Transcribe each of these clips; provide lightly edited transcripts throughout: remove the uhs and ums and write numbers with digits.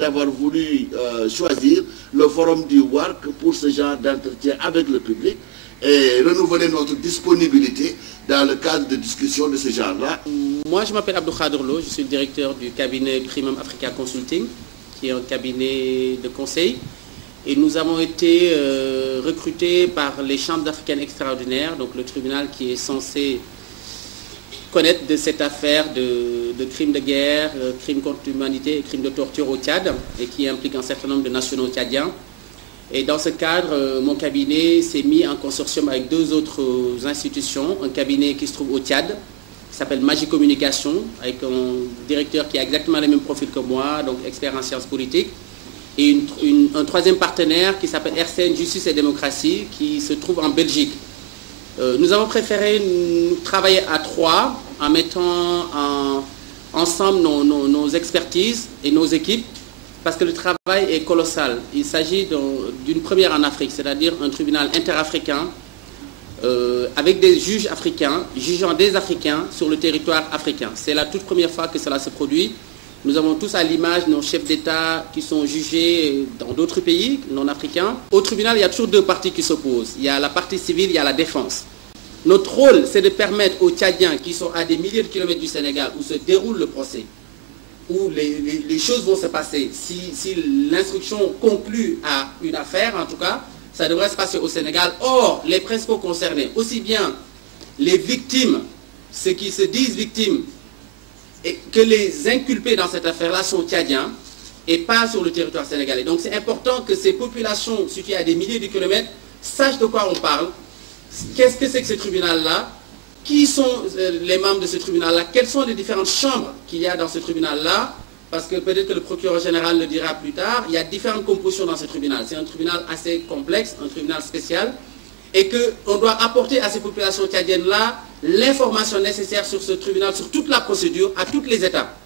D'avoir voulu choisir le forum du WARC pour ce genre d'entretien avec le public et renouveler notre disponibilité dans le cadre de discussions de ce genre-là. Moi, je m'appelle Abdou Khader Lo, je suis le directeur du cabinet Primum Africa Consulting, qui est un cabinet de conseil. Et nous avons été recrutés par les Chambres africaines extraordinaires, donc le tribunal qui est censé connaître de cette affaire de crimes de guerre, crimes contre l'humanité et crimes de torture au Tchad, et qui implique un certain nombre de nationaux tchadiens. Et dans ce cadre, mon cabinet s'est mis en consortium avec deux autres institutions, un cabinet qui se trouve au Tchad, qui s'appelle Magie Communication, avec un directeur qui a exactement le même profil que moi, donc expert en sciences politiques, et un troisième partenaire qui s'appelle RCN Justice et Démocratie, qui se trouve en Belgique. Nous avons préféré travailler à trois en mettant ensemble nos expertises et nos équipes parce que le travail est colossal. Il s'agit d'une première en Afrique, c'est-à-dire un tribunal interafricain avec des juges africains, jugeant des Africains sur le territoire africain. C'est la toute première fois que cela se produit. Nous avons tous à l'image nos chefs d'État qui sont jugés dans d'autres pays non africains. Au tribunal, il y a toujours deux parties qui s'opposent. Il y a la partie civile, il y a la défense. Notre rôle, c'est de permettre aux Tchadiens qui sont à des milliers de kilomètres du Sénégal où se déroule le procès, où les choses vont se passer. Si l'instruction conclut à une affaire, en tout cas, ça devrait se passer au Sénégal. Or, les principaux concernés, aussi bien les victimes, ceux qui se disent victimes, et que les inculpés dans cette affaire-là sont tchadiens et pas sur le territoire sénégalais. Donc c'est important que ces populations situées à des milliers de kilomètres sachent de quoi on parle. Qu'est-ce que c'est que ce tribunal-là? Qui sont les membres de ce tribunal-là? Quelles sont les différentes chambres qu'il y a dans ce tribunal-là? Parce que peut-être que le procureur général le dira plus tard, il y a différentes compositions dans ce tribunal. C'est un tribunal assez complexe, un tribunal spécial, et qu'on doit apporter à ces populations tchadiennes-là l'information nécessaire sur ce tribunal, sur toute la procédure, à toutes les étapes.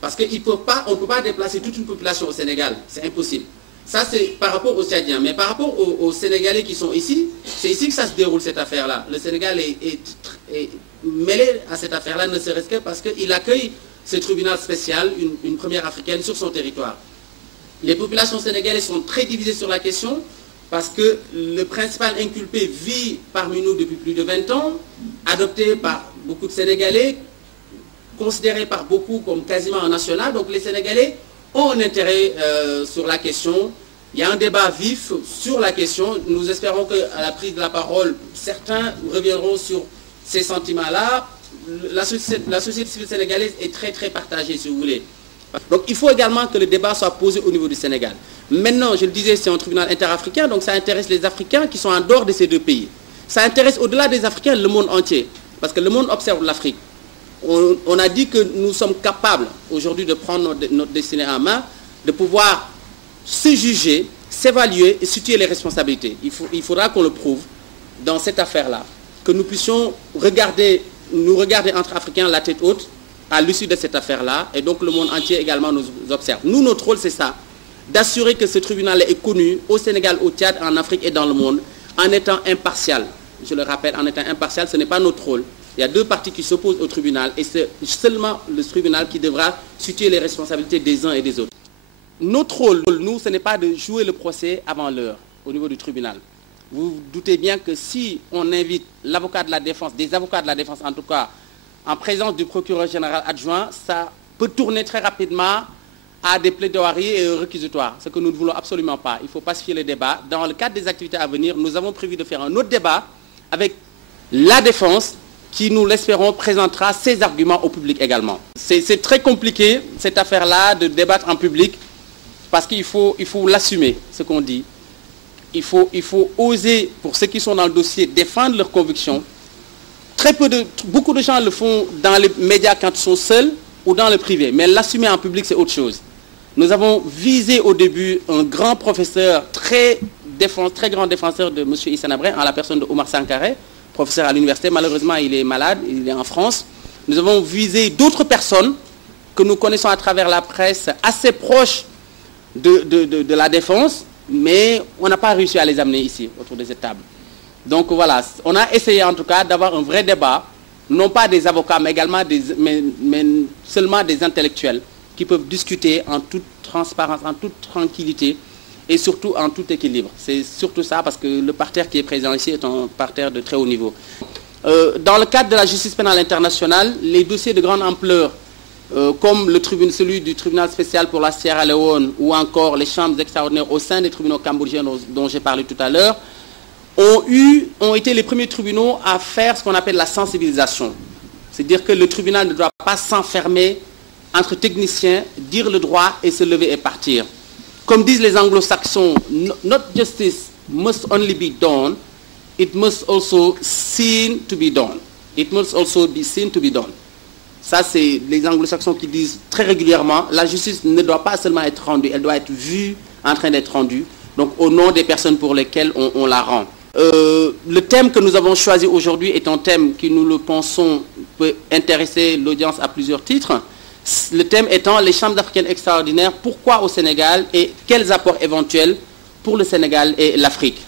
Parce qu'on ne peut pas déplacer toute une population au Sénégal, c'est impossible. Ça, c'est par rapport aux Tchadiens. Mais par rapport aux Sénégalais qui sont ici, c'est ici que ça se déroule, cette affaire-là. Le Sénégal est mêlé à cette affaire-là, ne serait-ce que parce qu'il accueille ce tribunal spécial, une première africaine, sur son territoire. Les populations sénégalaises sont très divisées sur la question, parce que le principal inculpé vit parmi nous depuis plus de 20 ans, adopté par beaucoup de Sénégalais, considéré par beaucoup comme quasiment un national. Donc les Sénégalais ont un intérêt sur la question. Il y a un débat vif sur la question. Nous espérons qu'à la prise de la parole, certains reviendront sur ces sentiments-là. La société civile sénégalaise est très très partagée, si vous voulez. Donc il faut également que le débat soit posé au niveau du Sénégal. Maintenant, je le disais, c'est un tribunal interafricain, donc ça intéresse les Africains qui sont en dehors de ces deux pays. Ça intéresse au-delà des Africains le monde entier, parce que le monde observe l'Afrique. On a dit que nous sommes capables aujourd'hui de prendre notre destinée en main, de pouvoir se juger, s'évaluer et situer les responsabilités. Il faudra qu'on le prouve dans cette affaire-là, que nous puissions nous regarder entre Africains la tête haute à l'issue de cette affaire-là, et donc le monde entier également nous observe. Nous, notre rôle, c'est ça, d'assurer que ce tribunal est connu au Sénégal, au Tchad, en Afrique et dans le monde, en étant impartial. Je le rappelle, en étant impartial, ce n'est pas notre rôle. Il y a deux parties qui s'opposent au tribunal, et c'est seulement le tribunal qui devra situer les responsabilités des uns et des autres. Notre rôle, nous, ce n'est pas de jouer le procès avant l'heure, au niveau du tribunal. Vous vous doutez bien que si on invite l'avocat de la défense, des avocats de la défense en tout cas, en présence du procureur général adjoint, ça peut tourner très rapidement à des plaidoiries et réquisitoires, ce que nous ne voulons absolument pas. Il faut pacifier le débat. Dans le cadre des activités à venir, nous avons prévu de faire un autre débat avec la défense qui, nous l'espérons, présentera ses arguments au public également. C'est très compliqué, cette affaire-là, de débattre en public, parce qu'il faut l'assumer, ce qu'on dit. Il faut oser, pour ceux qui sont dans le dossier, défendre leurs convictions. beaucoup de gens le font dans les médias quand ils sont seuls ou dans le privé, mais l'assumer en public, c'est autre chose. Nous avons visé au début un grand professeur, très grand défenseur de M. Hissène Habré, en la personne de Omar Sankaré, professeur à l'université. Malheureusement, il est malade, il est en France. Nous avons visé d'autres personnes que nous connaissons à travers la presse, assez proches de la défense, mais on n'a pas réussi à les amener ici, autour de cette table. Donc voilà, on a essayé en tout cas d'avoir un vrai débat, non pas des avocats, mais également mais seulement des intellectuels qui peuvent discuter en toute transparence, en toute tranquillité et surtout en tout équilibre. C'est surtout ça, parce que le parterre qui est présent ici est un parterre de très haut niveau. Dans le cadre de la justice pénale internationale, les dossiers de grande ampleur, comme celui du tribunal spécial pour la Sierra Leone ou encore les chambres extraordinaires au sein des tribunaux cambodgiens dont j'ai parlé tout à l'heure, ont été les premiers tribunaux à faire ce qu'on appelle la sensibilisation. C'est-à-dire que le tribunal ne doit pas s'enfermer entre techniciens, dire le droit et se lever et partir. Comme disent les anglo-saxons, not justice must only be done, it must also seen to be done. It must also be seen to be done. Ça, c'est les anglo-saxons qui disent très régulièrement, la justice ne doit pas seulement être rendue, elle doit être vue en train d'être rendue, donc au nom des personnes pour lesquelles on la rend. Le thème que nous avons choisi aujourd'hui est un thème qui, nous le pensons, peut intéresser l'audience à plusieurs titres. Le thème étant les chambres africaines extraordinaires, pourquoi au Sénégal et quels apports éventuels pour le Sénégal et l'Afrique.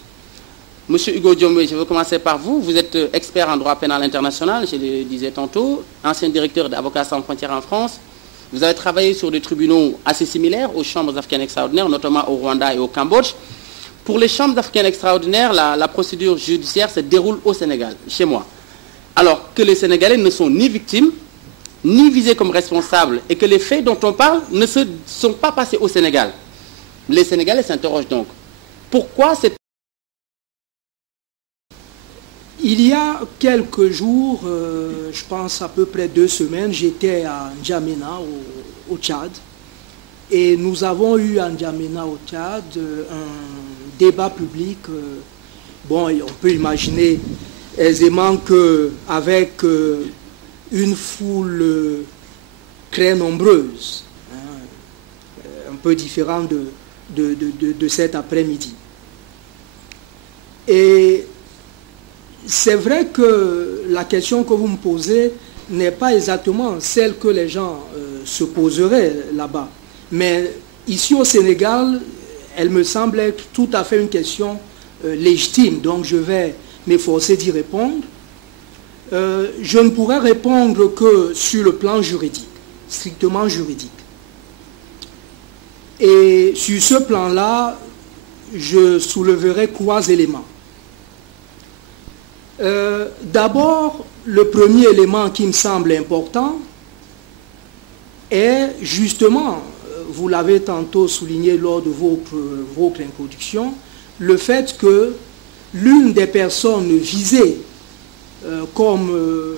Monsieur Hugo Diomé, je vais commencer par vous. Vous êtes expert en droit pénal international, je le disais tantôt, ancien directeur d'Avocats sans frontières en France. Vous avez travaillé sur des tribunaux assez similaires aux chambres africaines extraordinaires, notamment au Rwanda et au Cambodge. Pour les chambres africaines extraordinaires, la procédure judiciaire se déroule au Sénégal, chez moi. Alors que les Sénégalais ne sont ni victimes, ni visés comme responsables, et que les faits dont on parle ne se sont pas passés au Sénégal. Les Sénégalais s'interrogent donc. Pourquoi cette... Il y a quelques jours, je pense à peu près 2 semaines, j'étais à N'Djamena, au Tchad. Et nous avons eu à N'Djamena, au Tchad, un débat public. Bon, on peut imaginer aisément qu'avec une foule très nombreuse, un peu différente de cet après-midi. Et c'est vrai que la question que vous me posez n'est pas exactement celle que les gens se poseraient là-bas. Mais ici au Sénégal, elle me semble être tout à fait une question légitime. Donc je vais m'efforcer d'y répondre. Je ne pourrais répondre que sur le plan juridique, strictement juridique. Et sur ce plan-là, je soulèverai 3 éléments. D'abord, le premier élément qui me semble important est justement, vous l'avez tantôt souligné lors de votre introduction, le fait que l'une des personnes visées comme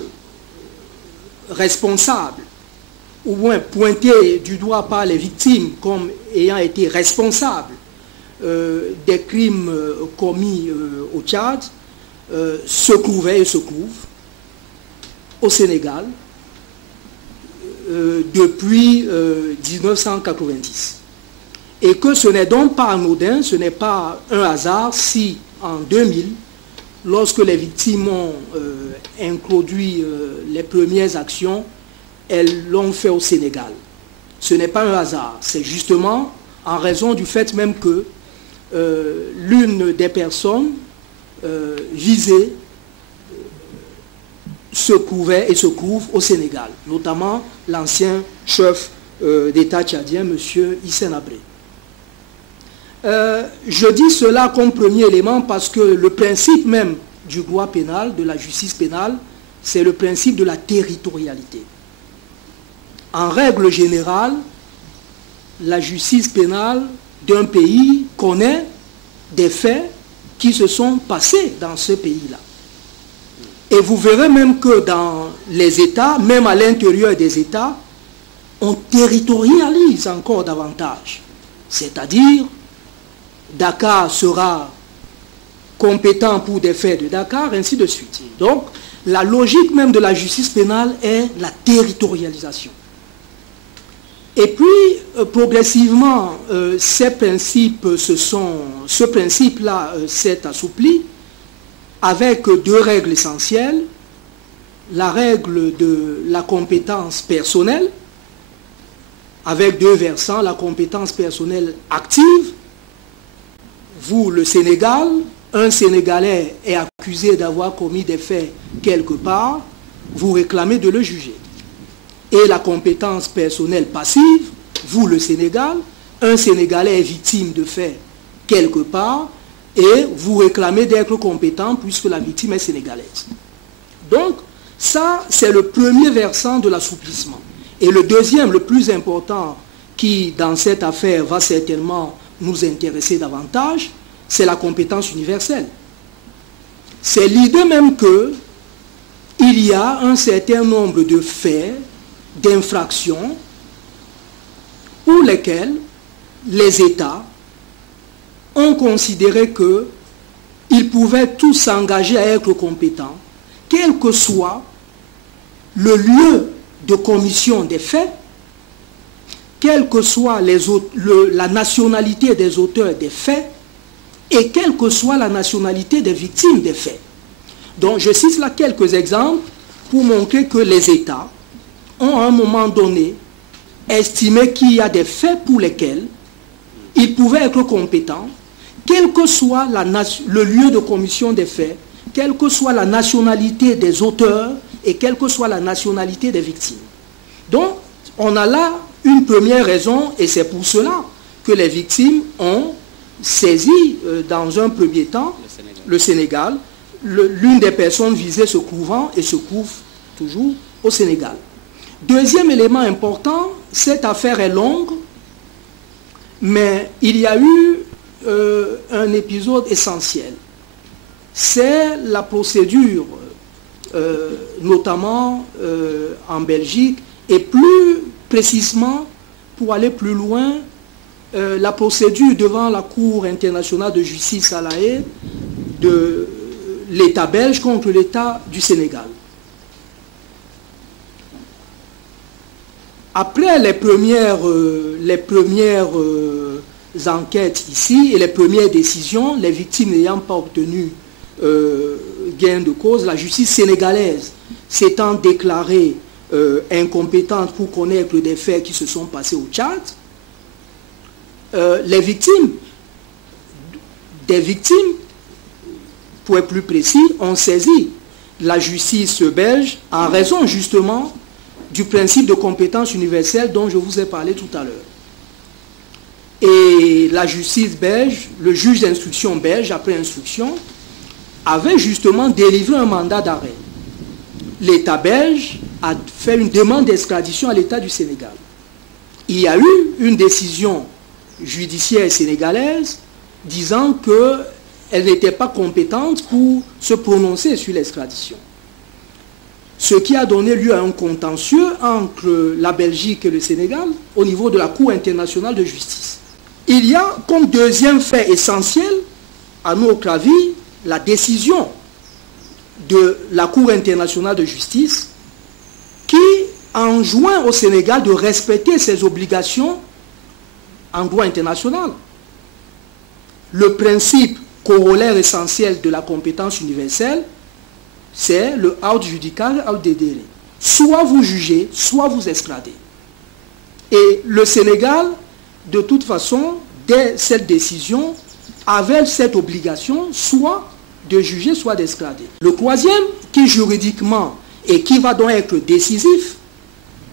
responsable, ou moins pointée du doigt par les victimes comme ayant été responsable des crimes commis au Tchad, se trouvait et se trouve au Sénégal depuis 1990. Et que ce n'est donc pas anodin, ce n'est pas un hasard si en 2000, lorsque les victimes ont introduit les premières actions, elles l'ont fait au Sénégal. Ce n'est pas un hasard, c'est justement en raison du fait même que l'une des personnes visées se trouvait et se trouve au Sénégal, notamment l'ancien chef d'État tchadien, M. Hissène Habré. Je dis cela comme premier élément parce que le principe même du droit pénal, de la justice pénale, c'est le principe de la territorialité. En règle générale, la justice pénale d'un pays connaît des faits qui se sont passés dans ce pays-là. Et vous verrez même que dans les États, même à l'intérieur des États, on territorialise encore davantage. C'est-à-dire, Dakar sera compétent pour des faits de Dakar, ainsi de suite. Donc, La logique même de la justice pénale est la territorialisation. Et puis, progressivement, ce principe-là s'est assoupli avec deux règles essentielles. La règle de la compétence personnelle, avec deux versants, la compétence personnelle active. Vous, le Sénégal, un Sénégalais est accusé d'avoir commis des faits quelque part, vous réclamez de le juger. Et la compétence personnelle passive, vous, le Sénégal, un Sénégalais est victime de faits quelque part, et vous réclamez d'être compétent puisque la victime est sénégalaise. Donc, ça, c'est le premier versant de l'assouplissement. Et le deuxième, le plus important, qui, dans cette affaire, va certainement nous intéresser davantage, c'est la compétence universelle. C'est l'idée même qu'il y a un certain nombre de faits, d'infractions, pour lesquels les États ont considéré qu'ils pouvaient tous s'engager à être compétents, quel que soit le lieu de commission des faits, quelle que soit la nationalité des auteurs des faits, et quelle que soit la nationalité des victimes des faits. Donc je cite là quelques exemples pour montrer que les États ont à un moment donné estimé qu'il y a des faits pour lesquels ils pouvaient être compétents, quel que soit le lieu de commission des faits, quelle que soit la nationalité des auteurs et quelle que soit la nationalité des victimes. Donc on a là une première raison, et c'est pour cela que les victimes ont saisi dans un premier temps le Sénégal, l'une des personnes visées se trouvant et se trouve toujours au Sénégal. Deuxième élément important, cette affaire est longue, mais il y a eu un épisode essentiel. C'est la procédure, notamment en Belgique, et plus précisément, pour aller plus loin, la procédure devant la Cour internationale de justice à La Haye de l'État belge contre l'État du Sénégal. Après les premières enquêtes ici et les premières décisions, les victimes n'ayant pas obtenu gain de cause, la justice sénégalaise s'étant déclarée incompétente pour connaître des faits qui se sont passés au Tchad, les victimes, pour être plus précis, ont saisi la justice belge en raison justement du principe de compétence universelle dont je vous ai parlé tout à l'heure. Et la justice belge, le juge d'instruction belge, après instruction, avait justement délivré un mandat d'arrêt. L'État belge a fait une demande d'extradition à l'État du Sénégal. Il y a eu une décision judiciaire sénégalaise disant qu'elle n'était pas compétente pour se prononcer sur l'extradition. Ce qui a donné lieu à un contentieux entre la Belgique et le Sénégal au niveau de la Cour internationale de justice. Il y a comme deuxième fait essentiel, à notre avis, la décision de la Cour internationale de justice qui enjoint au Sénégal de respecter ses obligations en droit international. Le principe corollaire essentiel de la compétence universelle, c'est le aut judicaire aut dedere. Soit vous jugez, soit vous extradez. Et le Sénégal, de toute façon, dès cette décision, avait cette obligation soit de juger, soit d'extrader. Le troisième, qui juridiquement et qui va donc être décisif,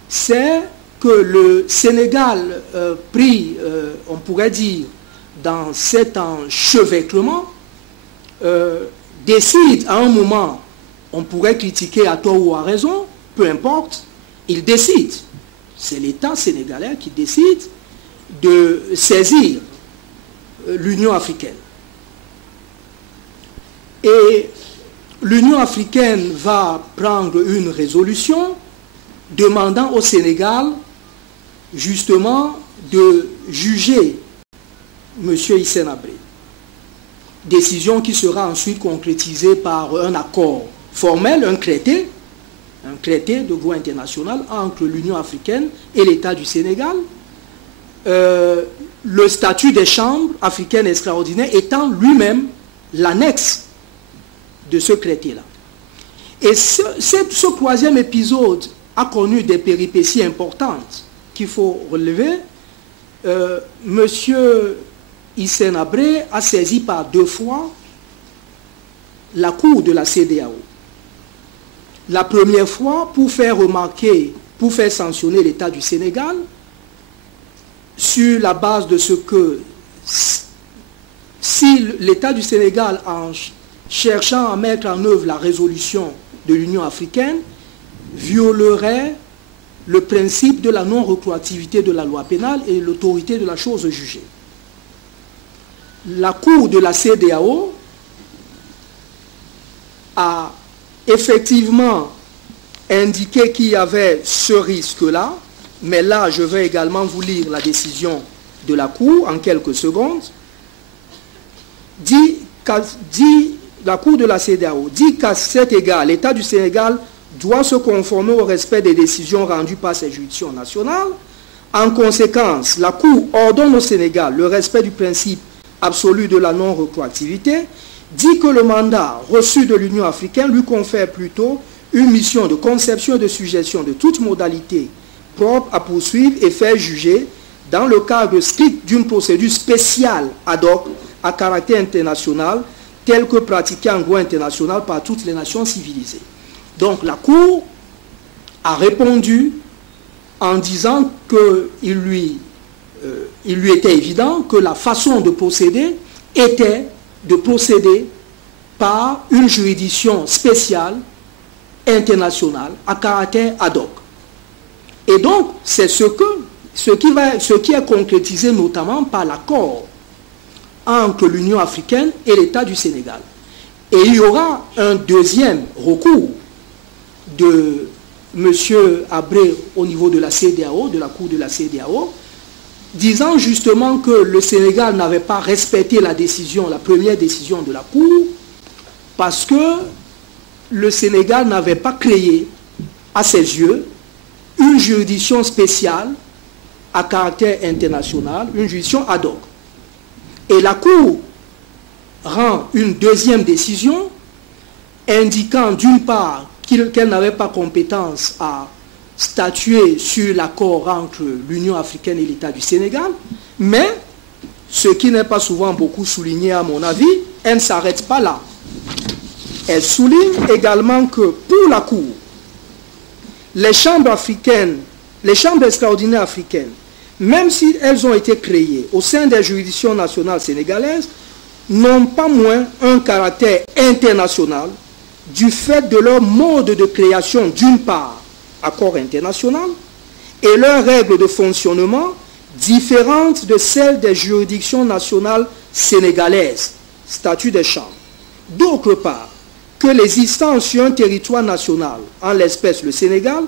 c'est que le Sénégal pris, on pourrait dire, dans cet enchevêtrement, décide à un moment, on pourrait critiquer à tort ou à raison, peu importe, il décide. C'est l'État sénégalais qui décide de saisir l'Union africaine. Et l'Union africaine va prendre une résolution demandant au Sénégal justement de juger M. Hissène Habré. Décision qui sera ensuite concrétisée par un accord formel, un traité de droit international entre l'Union africaine et l'État du Sénégal, le statut des chambres africaines extraordinaires étant lui-même l'annexe de ce traité-là. Et ce troisième épisode a connu des péripéties importantes qu'il faut relever. Monsieur Hissène Habré a saisi par 2 fois la cour de la CEDEAO. La première fois pour faire remarquer, pour faire sanctionner l'État du Sénégal sur la base de ce que si l'État du Sénégal, en cherchant à mettre en œuvre la résolution de l'Union africaine, violerait le principe de la non-rétroactivité de la loi pénale et l'autorité de la chose jugée. La Cour de la CEDEAO a effectivement indiqué qu'il y avait ce risque-là, mais là, je vais également vous lire la décision de la Cour en quelques secondes. La Cour de la CEDEAO dit qu'à cet égard, l'État du Sénégal doit se conformer au respect des décisions rendues par ses juridictions nationales. En conséquence, la Cour ordonne au Sénégal le respect du principe absolu de la non-rétroactivité, dit que le mandat reçu de l'Union africaine lui confère plutôt une mission de conception et de suggestion de toute modalité propre à poursuivre et faire juger dans le cadre strict d'une procédure spéciale ad hoc à caractère international telle que pratiquée en droit international par toutes les nations civilisées. Donc la Cour a répondu en disant qu'il lui était évident que la façon de procéder était de procéder par une juridiction spéciale internationale à caractère ad hoc. Et donc, c'est ce qui est concrétisé notamment par l'accord entre l'Union africaine et l'État du Sénégal. Et il y aura un deuxième recours de M. Habré au niveau de la CEDEAO, de la Cour de la CEDEAO, disant justement que le Sénégal n'avait pas respecté la première décision de la Cour, parce que le Sénégal n'avait pas créé, à ses yeux, une juridiction spéciale à caractère international, une juridiction ad hoc. Et la Cour rend une deuxième décision indiquant d'une part qu'elle n'avait pas compétence à statuer sur l'accord entre l'Union africaine et l'État du Sénégal, mais, ce qui n'est pas souvent beaucoup souligné à mon avis, elle ne s'arrête pas là. Elle souligne également que pour la Cour, les chambres extraordinaires africaines, même si elles ont été créées au sein des juridictions nationales sénégalaises, n'ont pas moins un caractère international du fait de leur mode de création, d'une part, accord international, et leurs règles de fonctionnement différentes de celles des juridictions nationales sénégalaises, statut des chambres. D'autre part, que l'existence sur un territoire national, en l'espèce le Sénégal,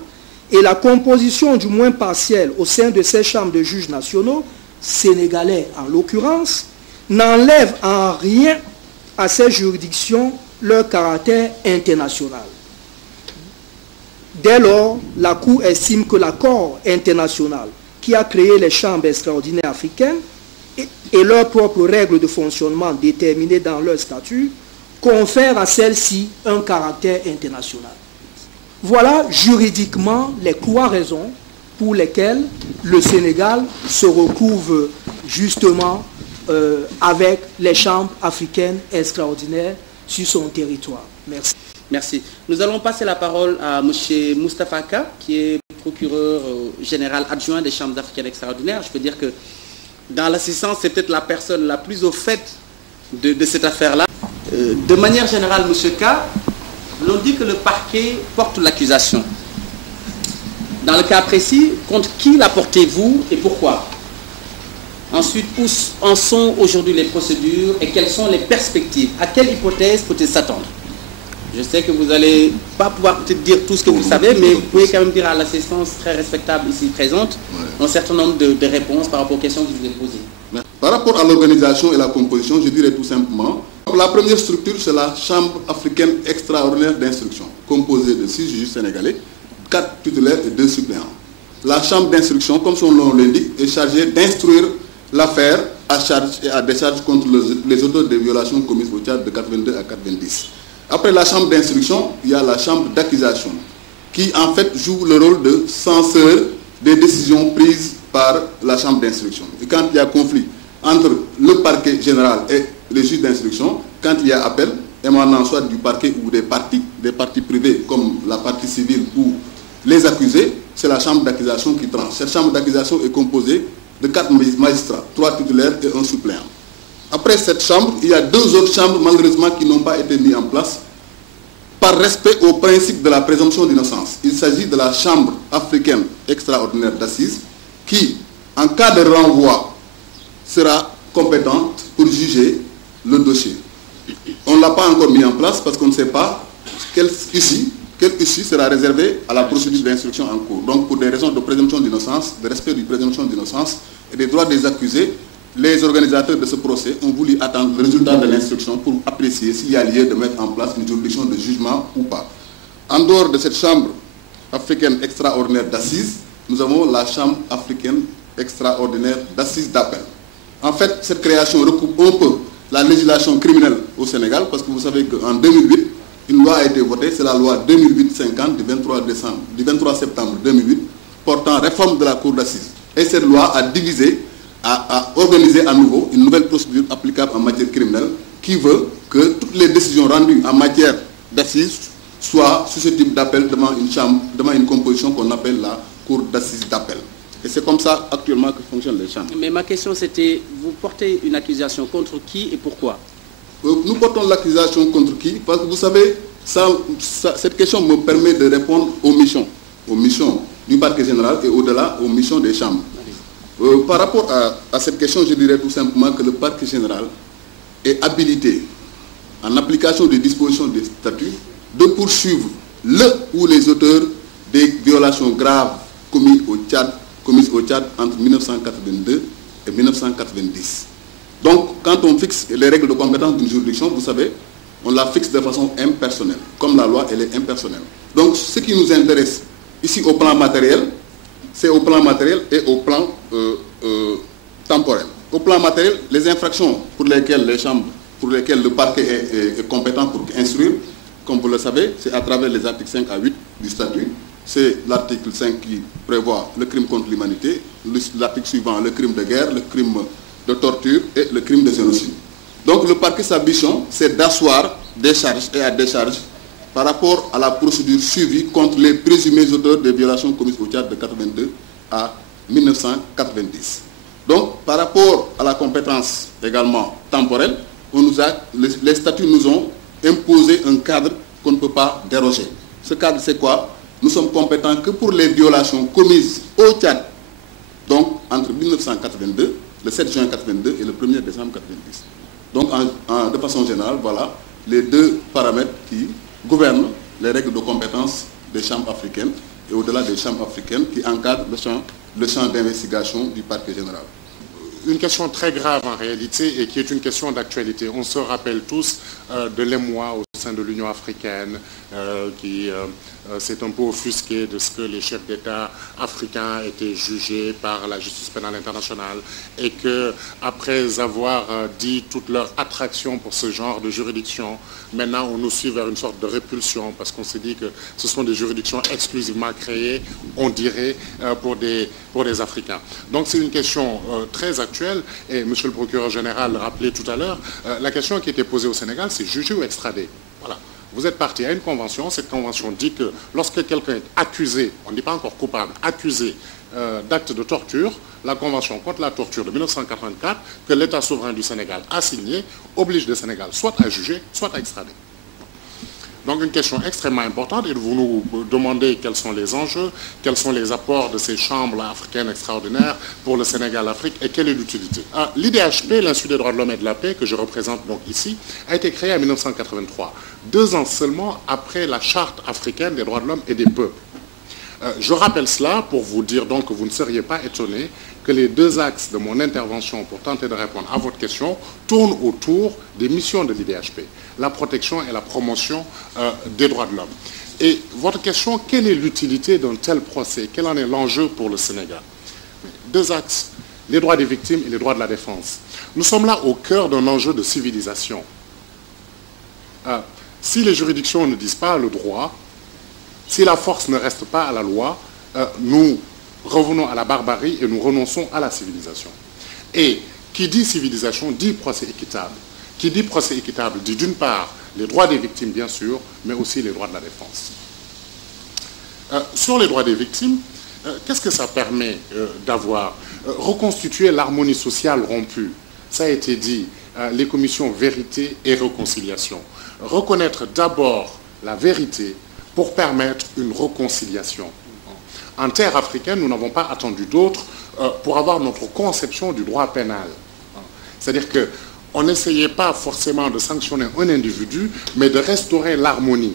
et la composition du moins partielle au sein de ces chambres de juges nationaux, sénégalais en l'occurrence, n'enlève en rien à ces juridictions leur caractère international. Dès lors, la Cour estime que l'accord international qui a créé les chambres extraordinaires africaines et leurs propres règles de fonctionnement déterminées dans leur statut confèrent à celles-ci un caractère international. Voilà juridiquement les 3 raisons pour lesquelles le Sénégal se retrouve justement avec les chambres africaines extraordinaires sur son territoire. Merci. Merci. Nous allons passer la parole à M. Moustapha Ka, qui est procureur général adjoint des chambres africaines extraordinaires. Je peux dire que dans l'assistance, c'est peut-être la personne la plus au fait de cette affaire-là. De manière générale, M. K, l'on dit que le parquet porte l'accusation. Dans le cas précis, contre qui la portez-vous et pourquoi? Ensuite, où en sont aujourd'hui les procédures et quelles sont les perspectives? À quelle hypothèse faut-il s'attendre? Je sais que vous n'allez pas pouvoir peut-être dire tout ce que vous savez, mais vous pouvez quand même dire à l'assistance très respectable ici présente un certain nombre de réponses par rapport aux questions que je vous ai posées. Par rapport à l'organisation et la composition, je dirais tout simplement, Donc la première structure, c'est la Chambre africaine extraordinaire d'instruction, composée de 6 juges sénégalais, 4 titulaires et 2 suppléants. La Chambre d'instruction, comme son nom l'indique, est chargée d'instruire l'affaire à charge et à décharge contre les auteurs des violations commises au Tchad de 82 à 90. Après la Chambre d'instruction, il y a la Chambre d'accusation, qui en fait joue le rôle de censeur des décisions prises par la Chambre d'instruction. Et quand il y a conflit entre le parquet général et les juges d'instruction, quand il y a appel émanant soit du parquet ou des parties privées comme la partie civile ou les accusés, c'est la Chambre d'accusation qui tranche. Cette Chambre d'accusation est composée de 4 magistrats, 3 titulaires et 1 suppléant. Après cette chambre, il y a 2 autres chambres malheureusement qui n'ont pas été mises en place par respect au principe de la présomption d'innocence. Il s'agit de la Chambre africaine extraordinaire d'assises qui, en cas de renvoi, sera compétente pour juger le dossier. On ne l'a pas encore mis en place parce qu'on ne sait pas quelle issue sera réservée à la procédure d'instruction en cours. Donc pour des raisons de présomption d'innocence, de respect du présomption d'innocence et des droits des accusés, les organisateurs de ce procès ont voulu attendre le résultat de l'instruction pour apprécier s'il y a lieu de mettre en place une juridiction de jugement ou pas. En dehors de cette Chambre africaine extraordinaire d'assises, nous avons la Chambre africaine extraordinaire d'assises d'appel. En fait, cette création recoupe un peu la législation criminelle au Sénégal, parce que vous savez qu'en 2008, une loi a été votée, c'est la loi 2008-50 du 23 septembre 2008, portant réforme de la Cour d'assises. Et cette loi a divisé, a organisé à nouveau une nouvelle procédure applicable en matière criminelle qui veut que toutes les décisions rendues en matière d'assises soient susceptibles d'appel devant une chambre, devant une composition qu'on appelle la Cour d'assises d'appel. Et c'est comme ça actuellement que fonctionnent les chambres. Mais ma question c'était, vous portez une accusation contre qui et pourquoi? Nous portons l'accusation contre qui? Parce que vous savez, cette question me permet de répondre aux missions du parquet général et au-delà aux missions des chambres. Par rapport à cette question, je dirais tout simplement que le parquet général est habilité, en application des dispositions des statuts, de poursuivre le ou les auteurs des violations graves commises au Tchad entre 1982 et 1990. Donc, quand on fixe les règles de compétence d'une juridiction, vous savez, on la fixe de façon impersonnelle. Comme la loi, elle est impersonnelle. Donc, ce qui nous intéresse ici au plan matériel, c'est au plan matériel et au plan temporel. Au plan matériel, les infractions pour lesquelles le parquet est compétent pour instruire, comme vous le savez, c'est à travers les articles 5 à 8 du statut. C'est l'article 5 qui prévoit le crime contre l'humanité, l'article suivant, le crime de guerre, le crime de torture et le crime de génocide. Donc le parquet, sa mission, c'est d'asseoir des charges et à décharge par rapport à la procédure suivie contre les présumés auteurs des violations commises au Tchad de 82 à 1990. Donc par rapport à la compétence également temporelle, les statuts nous ont imposé un cadre qu'on ne peut pas déroger. Ce cadre, c'est quoi? Nous sommes compétents que pour les violations commises au Tchad, donc entre 1982, le 7 juin 82 et le 1er décembre 90. Donc de façon générale, voilà les 2 paramètres qui gouvernent les règles de compétence des chambres africaines et au-delà des chambres africaines qui encadrent le champ d'investigation du parquet général. Une question très grave en réalité et qui est une question d'actualité. On se rappelle tous de l'émoi au sein de l'Union africaine qui s'est un peu offusqué de ce que les chefs d'État africains étaient jugés par la justice pénale internationale et qu'après avoir dit toute leur attraction pour ce genre de juridiction, maintenant on nous suit vers une sorte de répulsion parce qu'on s'est dit que ce sont des juridictions exclusivement créées, on dirait, pour des Africains. Donc c'est une question très actuelle et M. le procureur général le rappelait tout à l'heure, la question qui était posée au Sénégal, c'est juger ou extrader. Voilà. Vous êtes parti à une convention, cette convention dit que lorsque quelqu'un est accusé, on ne dit pas encore coupable, accusé d'actes de torture, la convention contre la torture de 1984, que l'État souverain du Sénégal a signé, oblige le Sénégal soit à juger, soit à extrader. Donc une question extrêmement importante et vous nous demandez quels sont les enjeux, quels sont les apports de ces chambres africaines extraordinaires pour le Sénégal, l'Afrique et quelle est l'utilité. L'IDHP, l'Institut des droits de l'homme et de la paix, que je représente donc ici, a été créé en 1983, 2 ans seulement après la Charte africaine des droits de l'homme et des peuples. Je rappelle cela pour vous dire donc que vous ne seriez pas étonnés que les deux axes de mon intervention pour tenter de répondre à votre question tournent autour des missions de l'IDHP, la protection et la promotion des droits de l'homme. Et votre question, quelle est l'utilité d'un tel procès? Quel en est l'enjeu pour le Sénégal? Deux axes, les droits des victimes et les droits de la défense. Nous sommes là au cœur d'un enjeu de civilisation. Si les juridictions ne disent pas le droit, si la force ne reste pas à la loi, nous revenons à la barbarie et nous renonçons à la civilisation. Et qui dit civilisation dit procès équitable. Qui dit procès équitable dit d'une part les droits des victimes bien sûr, mais aussi les droits de la défense. Sur les droits des victimes, qu'est-ce que ça permet d'avoir? Reconstituer l'harmonie sociale rompue. Ça a été dit, les commissions vérité et réconciliation. Reconnaître d'abord la vérité pour permettre une réconciliation. En terre africaine, nous n'avons pas attendu d'autres pour avoir notre conception du droit pénal. C'est-à-dire qu'on n'essayait pas forcément de sanctionner un individu, mais de restaurer l'harmonie.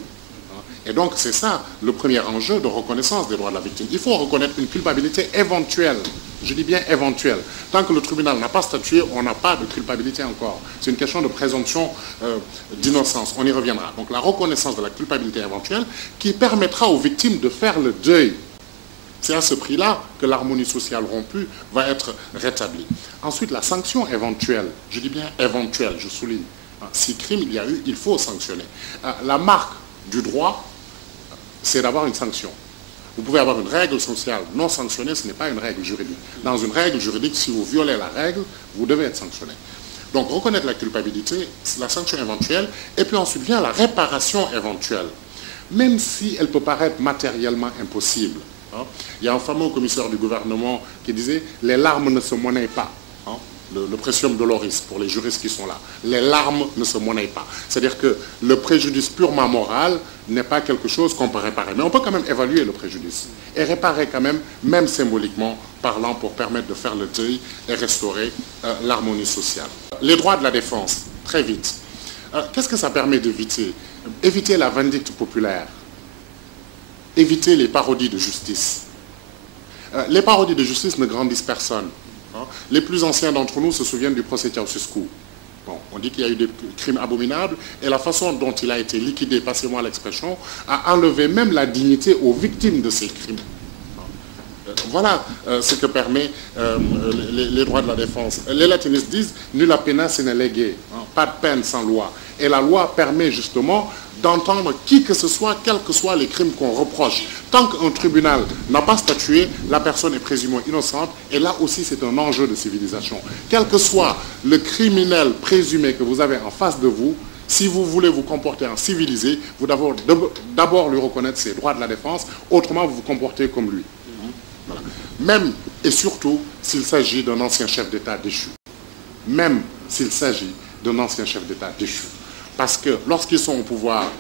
Et donc c'est ça le premier enjeu de reconnaissance des droits de la victime. Il faut reconnaître une culpabilité éventuelle. Je dis bien éventuelle. Tant que le tribunal n'a pas statué, on n'a pas de culpabilité encore. C'est une question de présomption d'innocence. On y reviendra. Donc la reconnaissance de la culpabilité éventuelle qui permettra aux victimes de faire le deuil. C'est à ce prix-là que l'harmonie sociale rompue va être rétablie. Ensuite, la sanction éventuelle. Je dis bien éventuelle, je souligne. Si crime il y a eu, il faut sanctionner. La marque du droit, c'est d'avoir une sanction. Vous pouvez avoir une règle sociale non sanctionnée, ce n'est pas une règle juridique. Dans une règle juridique, si vous violez la règle, vous devez être sanctionné. Donc reconnaître la culpabilité, la sanction éventuelle, et puis ensuite vient la réparation éventuelle. Même si elle peut paraître matériellement impossible. Il y a un fameux commissaire du gouvernement qui disait « les larmes ne se monnaient pas ». Le précium doloris pour les juristes qui sont là. Les larmes ne se monnaient pas. C'est-à-dire que le préjudice purement moral n'est pas quelque chose qu'on peut réparer. Mais on peut quand même évaluer le préjudice et réparer quand même, même symboliquement parlant, pour permettre de faire le deuil et restaurer l'harmonie sociale. Les droits de la défense, très vite. Qu'est-ce que ça permet d'éviter? Éviter la vindicte populaire. Éviter les parodies de justice. Les parodies de justice ne grandissent personne. Les plus anciens d'entre nous se souviennent du procès Ceausescu. Bon, on dit qu'il y a eu des crimes abominables et la façon dont il a été liquidé, passez-moi l'expression, a enlevé même la dignité aux victimes de ces crimes. Voilà ce que permet les droits de la défense. Les latinistes disent « nulla pena sine lege », pas de peine sans loi. Et la loi permet justement d'entendre qui que ce soit, quels que soient les crimes qu'on reproche. Tant qu'un tribunal n'a pas statué, la personne est présumée innocente. Et là aussi, c'est un enjeu de civilisation. Quel que soit le criminel présumé que vous avez en face de vous, si vous voulez vous comporter en civilisé, vous devez d'abord lui reconnaître ses droits de la défense. Autrement, vous vous comportez comme lui. Voilà. Même et surtout s'il s'agit d'un ancien chef d'État déchu. Même s'il s'agit d'un ancien chef d'État déchu. Parce que lorsqu'ils sont au pouvoir,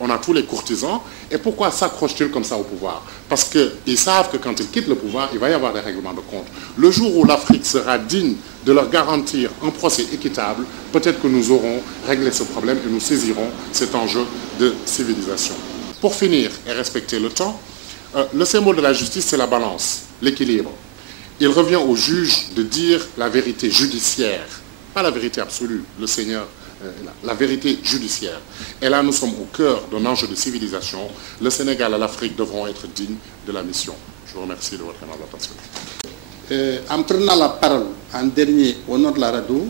on a tous les courtisans. Et pourquoi s'accrochent-ils comme ça au pouvoir? Parce qu'ils savent que quand ils quittent le pouvoir, il va y avoir des règlements de compte. Le jour où l'Afrique sera digne de leur garantir un procès équitable, peut-être que nous aurons réglé ce problème et nous saisirons cet enjeu de civilisation. Pour finir et respecter le temps, le symbole de la justice, c'est la balance, l'équilibre. Il revient au juge de dire la vérité judiciaire, pas la vérité absolue, le Seigneur, la vérité judiciaire. Et là, nous sommes au cœur d'un enjeu de civilisation. Le Sénégal et l'Afrique devront être dignes de la mission. Je vous remercie de votre aimable attention. En prenant la parole en dernier au nom de la radio,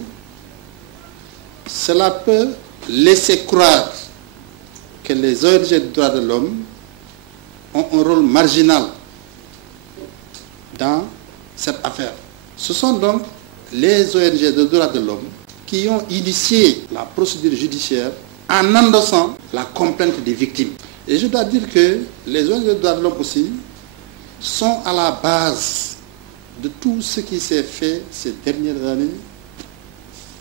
cela peut laisser croire que les ONG des droits de l'homme ont un rôle marginal dans cette affaire. Ce sont donc les ONG des droits de l'homme qui ont initié la procédure judiciaire en endossant la complainte des victimes. Et je dois dire que les ONG des droits de l'homme aussi sont à la base de tout ce qui s'est fait ces dernières années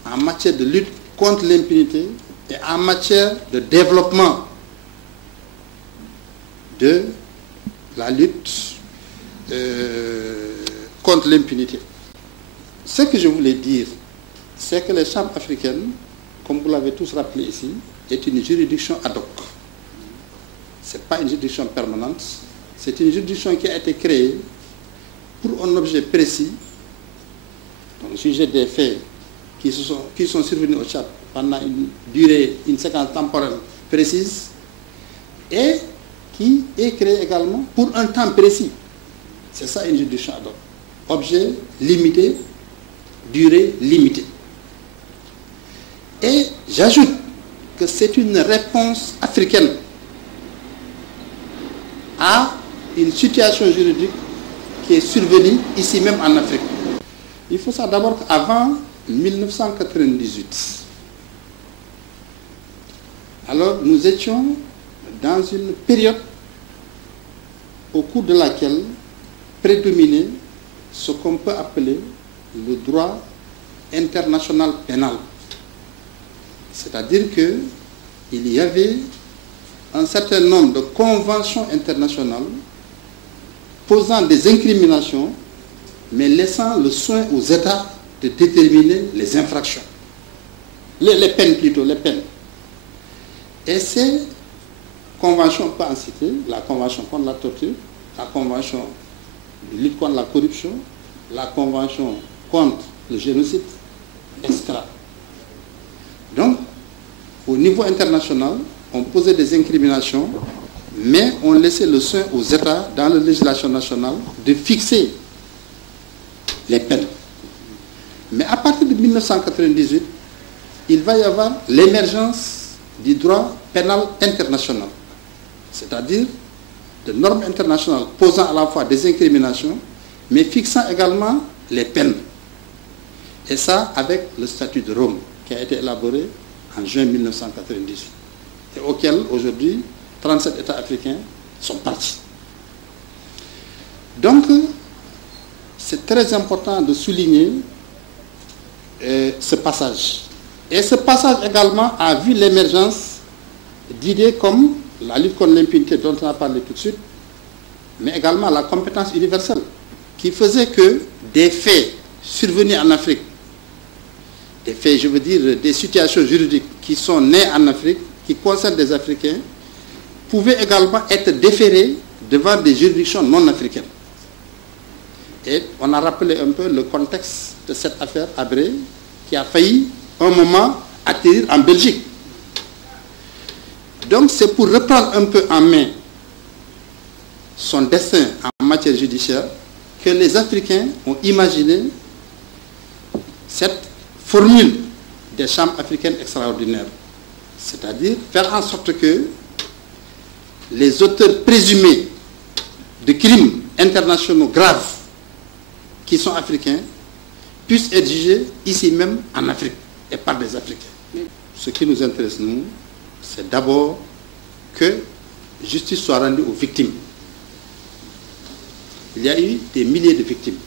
en matière de lutte contre l'impunité et en matière de développement de la lutte contre l'impunité. Ce que je voulais dire, c'est que les chambres africaines, comme vous l'avez tous rappelé ici, est une juridiction ad hoc. Ce n'est pas une juridiction permanente, c'est une juridiction qui a été créée pour un objet précis, donc sujet des faits qui sont survenus au Tchad pendant une séquence temporelle précise, et qui est créée également pour un temps précis. C'est ça une juridiction ad hoc. Objet limité, durée limitée. Et j'ajoute que c'est une réponse africaine à une situation juridique qui est survenue ici même en Afrique. Il faut savoir d'abord qu'avant 1998, alors nous étions dans une période au cours de laquelle prédominait ce qu'on peut appeler le droit international pénal. C'est-à-dire qu'il y avait un certain nombre de conventions internationales posant des incriminations, mais laissant le soin aux États de déterminer les infractions. Les peines plutôt, les peines. Et ces conventions, on peut en citer, la convention contre la torture, la convention de lutte contre la corruption, la convention contre le génocide, etc. Donc, au niveau international, on posait des incriminations, mais on laissait le soin aux États, dans la législation nationale, de fixer les peines. Mais à partir de 1998, il va y avoir l'émergence du droit pénal international, c'est-à-dire de normes internationales posant à la fois des incriminations, mais fixant également les peines. Et ça avec le statut de Rome, qui a été élaboré en juin 1998, et auquel aujourd'hui 37 États africains sont partis. Donc, c'est très important de souligner ce passage. Et ce passage également a vu l'émergence d'idées comme la lutte contre l'impunité dont on a parlé tout de suite, mais également la compétence universelle, qui faisait que des faits survenus en Afrique, des faits, je veux dire, des situations juridiques qui sont nées en Afrique, qui concernent des Africains, pouvaient également être déférés devant des juridictions non africaines. Et on a rappelé un peu le contexte de cette affaire Habré, qui a failli un moment atterrir en Belgique. Donc c'est pour reprendre un peu en main son destin en matière judiciaire que les Africains ont imaginé cette formule des chambres africaines extraordinaires. C'est-à-dire faire en sorte que les auteurs présumés de crimes internationaux graves qui sont africains puissent être jugés ici même en Afrique et par des Africains. Ce qui nous intéresse, nous, c'est d'abord que justice soit rendue aux victimes. Il y a eu des milliers de victimes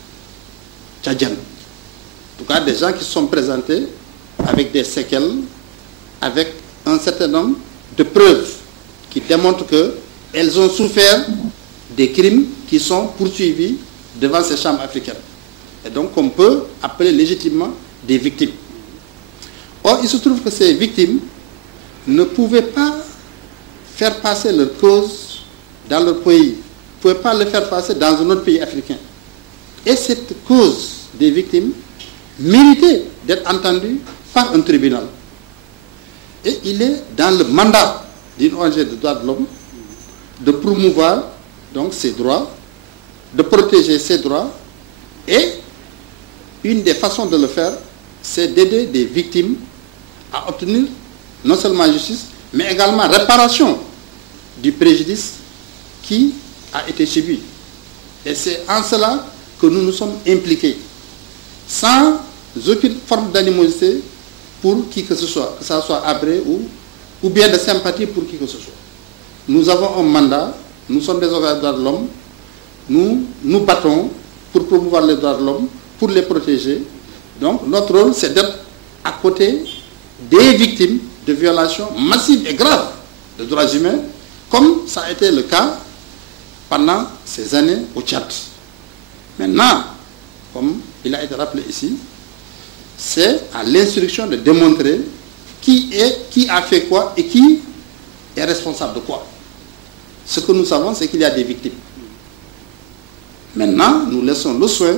tchadiennes. En tout cas, des gens qui sont présentés avec des séquelles, avec un certain nombre de preuves qui démontrent qu'elles ont souffert des crimes qui sont poursuivis devant ces chambres africaines. Et donc, on peut appeler légitimement des victimes. Or, il se trouve que ces victimes ne pouvaient pas faire passer leur cause dans leur pays, ne pouvaient pas le faire passer dans un autre pays africain. Et cette cause des victimes méritait d'être entendue par un tribunal. Et il est dans le mandat d'une ONG de droits de l'homme de promouvoir donc ces droits, de protéger ces droits, et une des façons de le faire, c'est d'aider des victimes à obtenir non seulement justice, mais également réparation du préjudice qui a été subi. Et c'est en cela que nous nous sommes impliqués, sans aucune forme d'animosité pour qui que ce soit Habré ou bien de sympathie pour qui que ce soit. Nous avons un mandat, nous sommes des organisateurs de l'homme, nous nous battons pour promouvoir les droits de l'homme, pour les protéger. Donc notre rôle, c'est d'être à côté des victimes de violations massives et graves de droits humains, comme ça a été le cas pendant ces années au Tchad. Maintenant, comme il a été rappelé ici, c'est à l'instruction de démontrer qui a fait quoi et qui est responsable de quoi. Ce que nous savons, c'est qu'il y a des victimes. Maintenant, nous laissons le soin,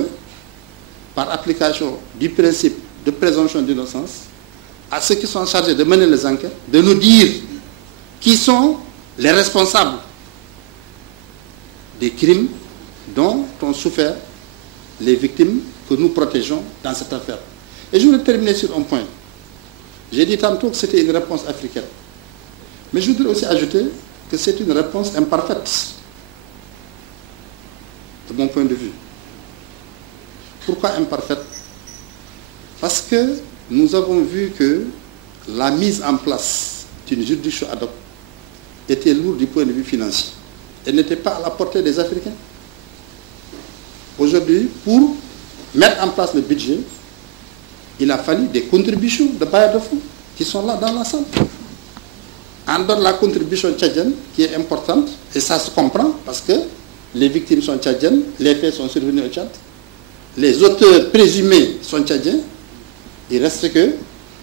par application du principe de présomption d'innocence, à ceux qui sont chargés de mener les enquêtes, de nous dire qui sont les responsables des crimes dont ont souffert les victimes que nous protégeons dans cette affaire. Et je voudrais terminer sur un point. J'ai dit tantôt que c'était une réponse africaine. Mais je voudrais aussi ajouter que c'est une réponse imparfaite, de mon point de vue. Pourquoi imparfaite? Parce que nous avons vu que la mise en place d'une juridiction ad hoc était lourde du point de vue financier. Elle n'était pas à la portée des Africains. Aujourd'hui, pour mettre en place le budget, il a fallu des contributions de bailleurs de fonds qui sont là dans la salle. En dehors de la contribution tchadienne, qui est importante, et ça se comprend parce que les victimes sont tchadiennes, les faits sont survenus au Tchad, les auteurs présumés sont tchadiens, il reste que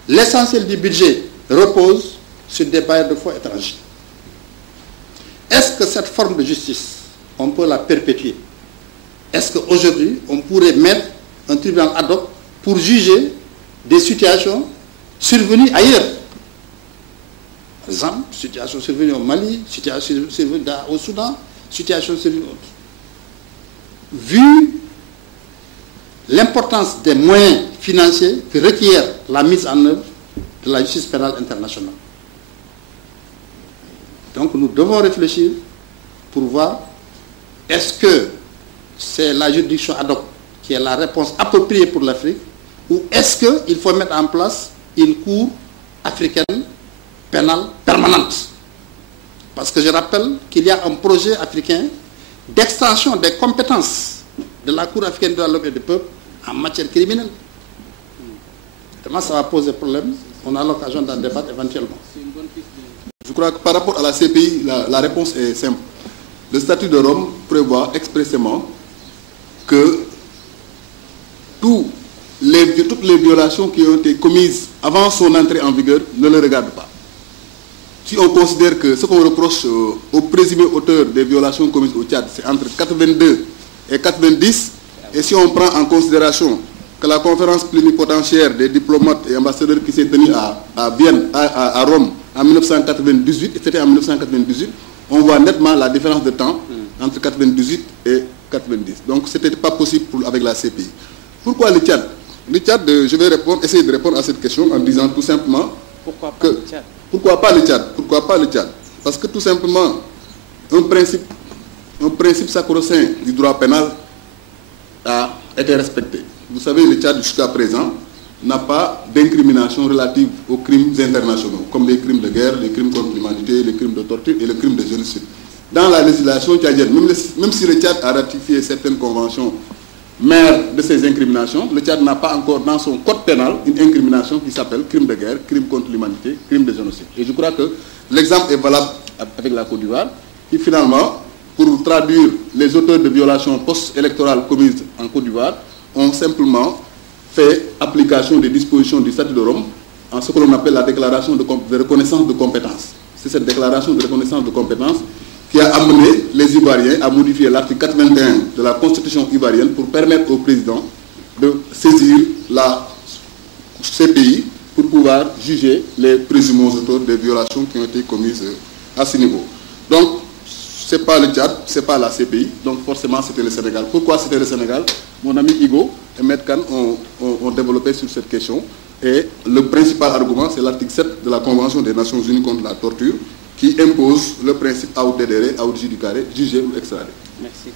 l'essentiel du budget repose sur des bailleurs de fonds étrangers. Est-ce que cette forme de justice, on peut la perpétuer? Est-ce qu'aujourd'hui, on pourrait mettre un tribunal ad hoc pour juger des situations survenues ailleurs? Par exemple, situation survenue au Mali, situation survenue au Soudan, situation survenue autre. Vu l'importance des moyens financiers que requiert la mise en œuvre de la justice pénale internationale. Donc nous devons réfléchir pour voir est-ce que c'est la juridiction ad hoc qui est la réponse appropriée pour l'Afrique ou est-ce qu'il faut mettre en place une cour africaine pénale permanente. Parce que je rappelle qu'il y a un projet africain d'extension des compétences de la Cour africaine de l'homme et du peuple en matière criminelle. Vraiment, ça va poser problème. On a l'occasion d'en débattre éventuellement. Je crois que par rapport à la CPI, la réponse est simple. Le statut de Rome prévoit expressément que toutes les violations qui ont été commises avant son entrée en vigueur ne le regardent pas. Si on considère que ce qu'on reproche aux présumés auteurs des violations commises au Tchad, c'est entre 82 et 90, et si on prend en considération que la conférence plénipotentiaire des diplomates et ambassadeurs qui s'est tenue à Vienne, à Rome, en 1998, et c'était en 1998, on voit nettement la différence de temps entre 98 et 90. Donc ce n'était pas possible avec la CPI. Pourquoi le Tchad? Le Tchad, je vais essayer de répondre à cette question en disant tout simplement pourquoi pas le Tchad? Pourquoi pas le Tchad? Pourquoi pas le Tchad? Parce que tout simplement, un principe sacro-saint du droit pénal a été respecté. Vous savez, le Tchad jusqu'à présent n'a pas d'incrimination relative aux crimes internationaux, comme les crimes de guerre, les crimes contre l'humanité, les crimes de torture et les crimes de génocide. Dans la législation tchadienne, même si le Tchad a ratifié certaines conventions mères de ces incriminations, le Tchad n'a pas encore dans son code pénal une incrimination qui s'appelle crime de guerre, crime contre l'humanité, crime de génocide. Et je crois que l'exemple est valable avec la Côte d'Ivoire, qui finalement, pour traduire les auteurs de violations post-électorales commises en Côte d'Ivoire, ont simplement fait application des dispositions du statut de Rome en ce que l'on appelle la déclaration de reconnaissance de compétences. C'est cette déclaration de reconnaissance de compétences qui a amené les Ivoiriens à modifier l'article 81 de la Constitution ivoirienne pour permettre au président de saisir la CPI pour pouvoir juger les présumés auteurs des violations qui ont été commises à ce niveau. Donc, ce n'est pas le Tchad, ce n'est pas la CPI, donc forcément c'était le Sénégal. Pourquoi c'était le Sénégal? Mon ami Igo et Maître Khan ont développé sur cette question. Et le principal argument, c'est l'article 7 de la Convention des Nations Unies contre la torture, qui impose le principe aut dedere, aut judicare, juger ou extrader. Merci.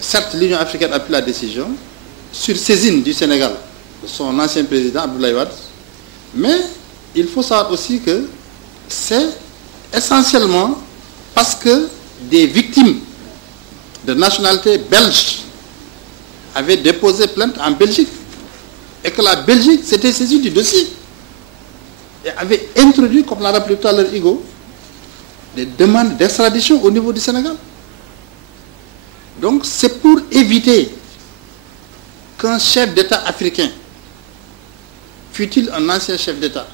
Certes, l'Union africaine a pris la décision sur saisine du Sénégal, de son ancien président Abdoulaye Wade, mais il faut savoir aussi que c'est essentiellement parce que des victimes de nationalité belge avaient déposé plainte en Belgique et que la Belgique s'était saisie du dossier et avait introduit, comme l'a rappelé tout à l'heure Igo, des demandes d'extradition au niveau du Sénégal. Donc c'est pour éviter qu'un chef d'État africain, fût-il un ancien chef d'État,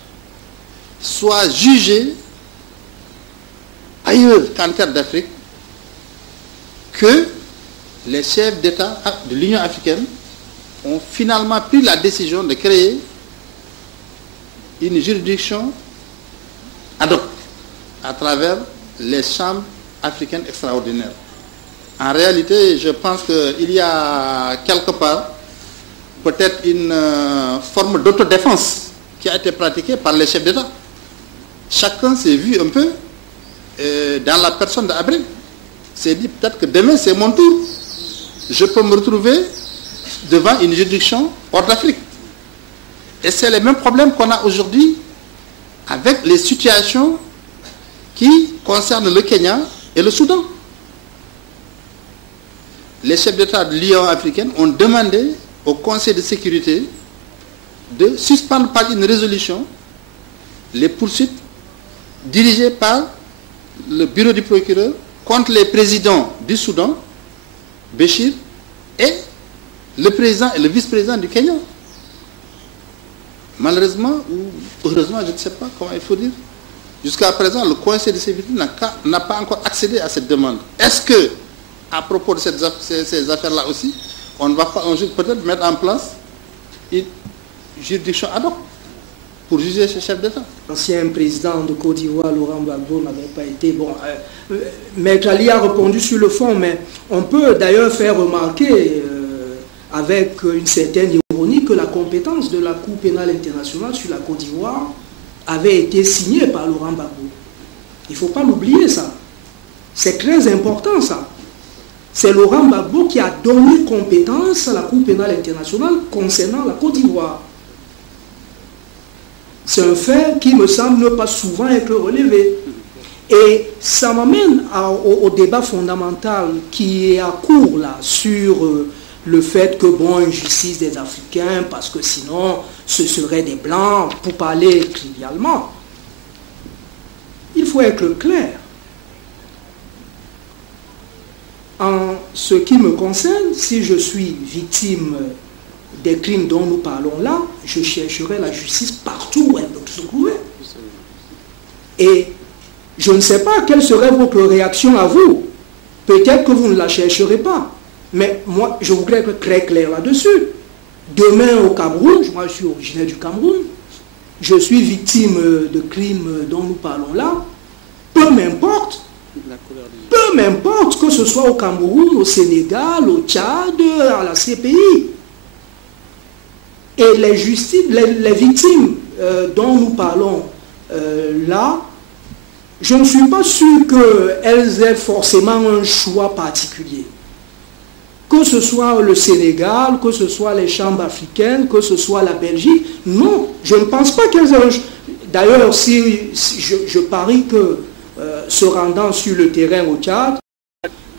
soit jugé ailleurs qu'en terre d'Afrique, que les chefs d'État de l'Union africaine ont finalement pris la décision de créer une juridiction ad hoc à travers les chambres africaines extraordinaires. En réalité, je pense qu'il y a quelque part peut-être une forme d'autodéfense qui a été pratiquée par les chefs d'État. Chacun s'est vu un peu dans la personne d'Abré. S'est dit peut-être que demain c'est mon tour. Je peux me retrouver devant une juridiction hors d'Afrique. Et c'est le même problème qu'on a aujourd'hui avec les situations qui concernent le Kenya et le Soudan. Les chefs d'État de l'Union africaine ont demandé au Conseil de sécurité de suspendre par une résolution les poursuites dirigées par le bureau du procureur contre les présidents du Soudan, Béchir, et le président et le vice-président du Kenya. Malheureusement, ou heureusement, je ne sais pas comment il faut dire, jusqu'à présent, le Conseil de sécurité n'a pas encore accédé à cette demande. Est-ce que, à propos de ces affaires-là aussi, on ne va pas un jour peut-être mettre en place une juridiction ad hoc pour juger ces chefs d'État? L'ancien président de Côte d'Ivoire, Laurent Gbagbo, n'avait pas été bon. Maître Ali a répondu sur le fond, mais on peut d'ailleurs faire remarquer avec une certaine ironie que la compétence de la Cour pénale internationale sur la Côte d'Ivoire avait été signée par Laurent Gbagbo. Il ne faut pas l'oublier, ça. C'est très important, ça. C'est Laurent Gbagbo qui a donné compétence à la Cour pénale internationale concernant la Côte d'Ivoire. C'est un fait qui me semble ne pas souvent être relevé. Et ça m'amène au débat fondamental qui est à court là, sur le fait que, bon, une justice des Africains, parce que sinon, ce seraient des Blancs, pour parler trivialement. Il faut être clair. En ce qui me concerne, si je suis victime des crimes dont nous parlons là, je chercherai la justice partout où elle peut se trouver. Et je ne sais pas quelle serait votre réaction à vous. Peut-être que vous ne la chercherez pas. Mais moi, je voudrais être très clair là-dessus. Demain au Cameroun, moi je suis originaire du Cameroun, je suis victime de crimes dont nous parlons là, peu m'importe que ce soit au Cameroun, au Sénégal, au Tchad, à la CPI. Et les victimes dont nous parlons là, je ne suis pas sûr qu'elles aient forcément un choix particulier. Que ce soit le Sénégal, que ce soit les chambres africaines, que ce soit la Belgique, non, je ne pense pas qu'elles aient un choix. D'ailleurs, si je parie que se rendant sur le terrain au Tchad,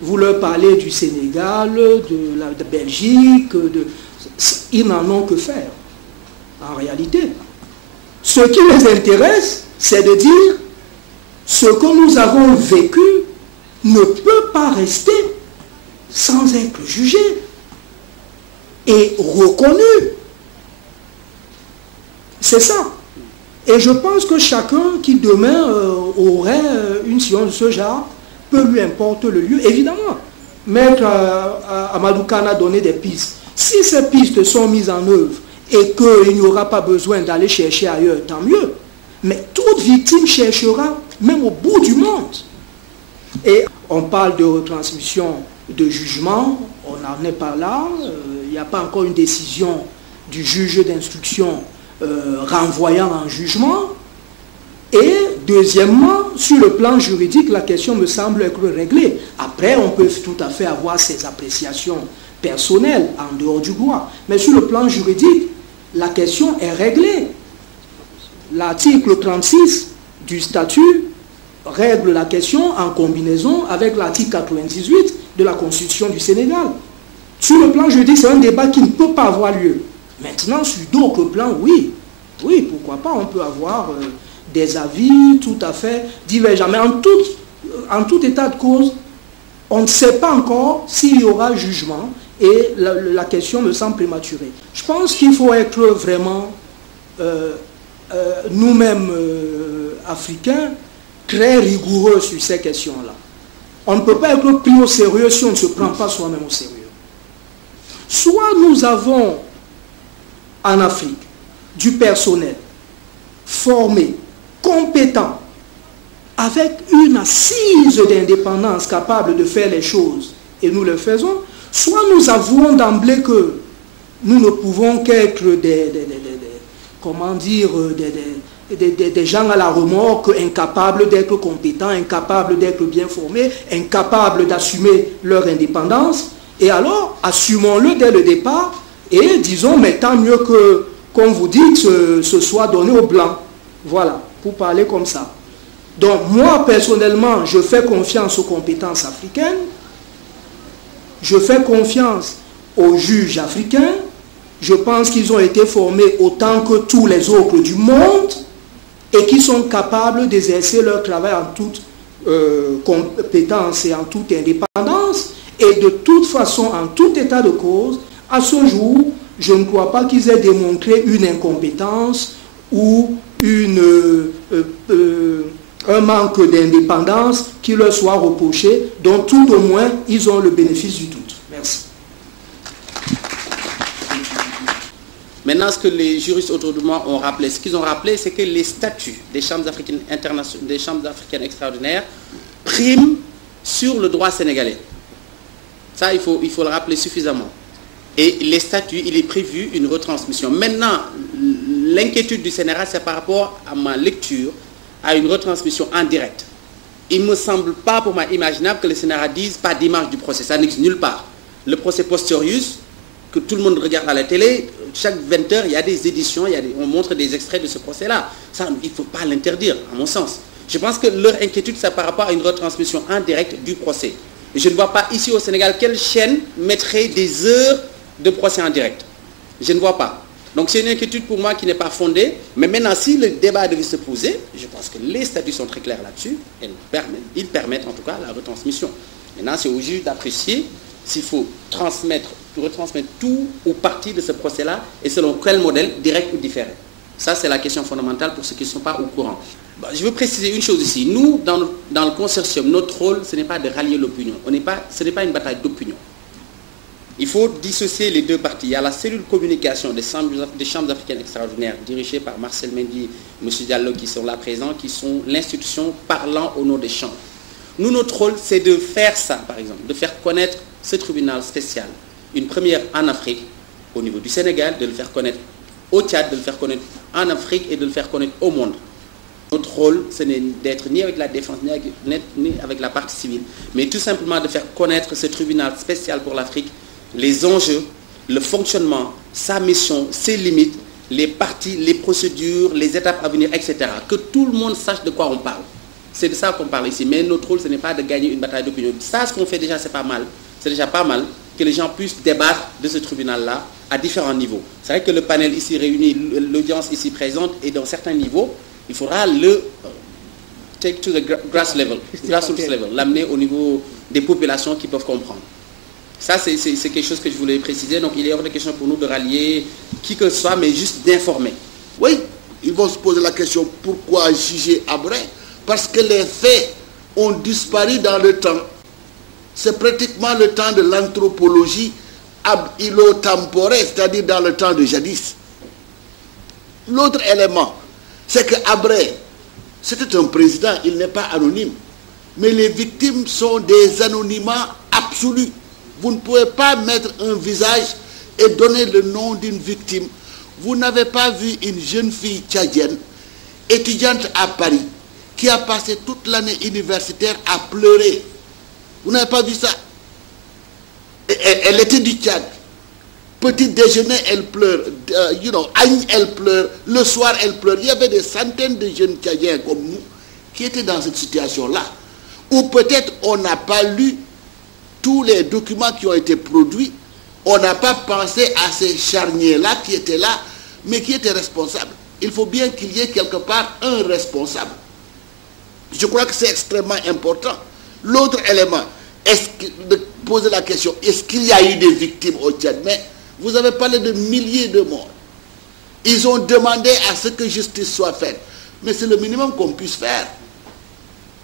vous leur parlez du Sénégal, de la Belgique, ils n'en ont que faire, en réalité. Ce qui les intéresse, c'est de dire ce que nous avons vécu ne peut pas rester sans être jugé et reconnu. C'est ça. Et je pense que chacun qui demain aurait une science de ce genre, peu lui importe le lieu, évidemment. Maître Amadou Kane a donné des pistes. Si ces pistes sont mises en œuvre et qu'il n'y aura pas besoin d'aller chercher ailleurs, tant mieux. Mais toute victime cherchera, même au bout du monde. Et on parle de retransmission de jugement, on n'en est pas là. Il n'y a pas encore une décision du juge d'instruction renvoyant en jugement. Et deuxièmement, sur le plan juridique, la question me semble être réglée. Après, on peut tout à fait avoir ses appréciations personnelles en dehors du droit. Mais sur le plan juridique, la question est réglée. L'article 36 du statut règle la question en combinaison avec l'article 98 de la Constitution du Sénégal. Sur le plan juridique, c'est un débat qui ne peut pas avoir lieu. Maintenant, sur d'autres plans, oui, pourquoi pas, on peut avoir des avis tout à fait divergents. Mais en tout état de cause, on ne sait pas encore s'il y aura jugement et la question me semble prématurée. Je pense qu'il faut être vraiment, nous-mêmes Africains, très rigoureux sur ces questions-là. On ne peut pas être pris au sérieux si on ne se prend pas soi-même au sérieux. Soit nous avons en Afrique du personnel formé, compétent, avec une assise d'indépendance capable de faire les choses, et nous le faisons, soit nous avouons d'emblée que nous ne pouvons qu'être des gens à la remorque, incapables d'être compétents, incapables d'être bien formés, incapables d'assumer leur indépendance. Et alors, assumons-le dès le départ et disons, mais tant mieux que, comme vous dites, ce soit donné aux Blancs. Voilà, pour parler comme ça. Donc, moi, personnellement, je fais confiance aux compétences africaines. Je fais confiance aux juges africains. Je pense qu'ils ont été formés autant que tous les autres du monde et qu'ils sont capables d'exercer leur travail en toute compétence et en toute indépendance. Et de toute façon, en tout état de cause, à ce jour, je ne crois pas qu'ils aient démontré une incompétence ou un manque d'indépendance qui leur soit reproché, dont tout au moins, ils ont le bénéfice du doute. Merci. Maintenant, ce que les juristes autour de moi ont rappelé, ce qu'ils ont rappelé, c'est que les statuts des chambres africaines internationales, des chambres africaines extraordinaires, priment sur le droit sénégalais. Ça, il faut le rappeler suffisamment. Et les statuts, il est prévu une retransmission. Maintenant, l'inquiétude du Sénégal, c'est par rapport à ma lecture, à une retransmission en direct. Il ne me semble pas, pour moi, imaginable que le Sénégal dise pas d'image du procès. Ça n'existe nulle part. Le procès posterius, que tout le monde regarde à la télé, chaque 20 heures, il y a des éditions, on montre des extraits de ce procès-là. Ça, il ne faut pas l'interdire, à mon sens. Je pense que leur inquiétude, c'est par rapport à une retransmission en direct du procès. Et je ne vois pas ici au Sénégal quelle chaîne mettrait des heures de procès en direct. Je ne vois pas. Donc c'est une inquiétude pour moi qui n'est pas fondée. Mais maintenant, si le débat devait se poser, je pense que les statuts sont très clairs là-dessus. Ils permettent en tout cas la retransmission. Maintenant, c'est au juge d'apprécier s'il faut retransmettre tout ou partie de ce procès-là et selon quel modèle, direct ou différé. Ça, c'est la question fondamentale pour ceux qui ne sont pas au courant. Je veux préciser une chose ici. Nous, dans le consortium, notre rôle, ce n'est pas de rallier l'opinion. Ce n'est pas une bataille d'opinion. Il faut dissocier les deux parties. Il y a la cellule communication des chambres africaines extraordinaires, dirigée par Marcel Mendy, M. Diallo, qui sont là présents, qui sont l'institution parlant au nom des chambres. Nous, notre rôle, c'est de faire ça, par exemple, de faire connaître ce tribunal spécial. Une première en Afrique, au niveau du Sénégal, de le faire connaître au Tchad, de le faire connaître en Afrique et de le faire connaître au monde. Notre rôle, ce n'est d'être ni avec la défense, ni avec la partie civile, mais tout simplement de faire connaître ce tribunal spécial pour l'Afrique, les enjeux, le fonctionnement, sa mission, ses limites, les parties, les procédures, les étapes à venir, etc. Que tout le monde sache de quoi on parle. C'est de ça qu'on parle ici. Mais notre rôle, ce n'est pas de gagner une bataille d'opinion. Ça, ce qu'on fait déjà, c'est pas mal. C'est déjà pas mal que les gens puissent débattre de ce tribunal-là à différents niveaux. C'est vrai que le panel ici réuni, l'audience ici présente, et dans certains niveaux, il faudra le take to the grassroots level, l'amener au niveau des populations qui peuvent comprendre. Ça, c'est quelque chose que je voulais préciser. Donc, il est hors de question pour nous de rallier qui que ce soit, mais juste d'informer. Oui, ils vont se poser la question, pourquoi juger Habré? Parce que les faits ont disparu dans le temps. C'est pratiquement le temps de l'anthropologie ab-ilo-temporelle, c'est-à-dire dans le temps de jadis. L'autre élément, c'est que Habré, c'était un président, il n'est pas anonyme. Mais les victimes sont des anonymats absolus. Vous ne pouvez pas mettre un visage et donner le nom d'une victime. Vous n'avez pas vu une jeune fille tchadienne, étudiante à Paris, qui a passé toute l'année universitaire à pleurer. Vous n'avez pas vu ça? Elle était du Tchad. Petit déjeuner, elle pleure. Agne, elle pleure. Le soir, elle pleure. Il y avait des centaines de jeunes Tchadiens comme nous qui étaient dans cette situation-là. Ou peut-être on n'a pas lu tous les documents qui ont été produits. On n'a pas pensé à ces charniers-là qui étaient là, mais qui étaient responsables. Il faut bien qu'il y ait quelque part un responsable. Je crois que c'est extrêmement important. L'autre élément, de poser la question, est-ce qu'il y a eu des victimes au Tchad? Mais vous avez parlé de milliers de morts. Ils ont demandé à ce que justice soit faite. Mais c'est le minimum qu'on puisse faire.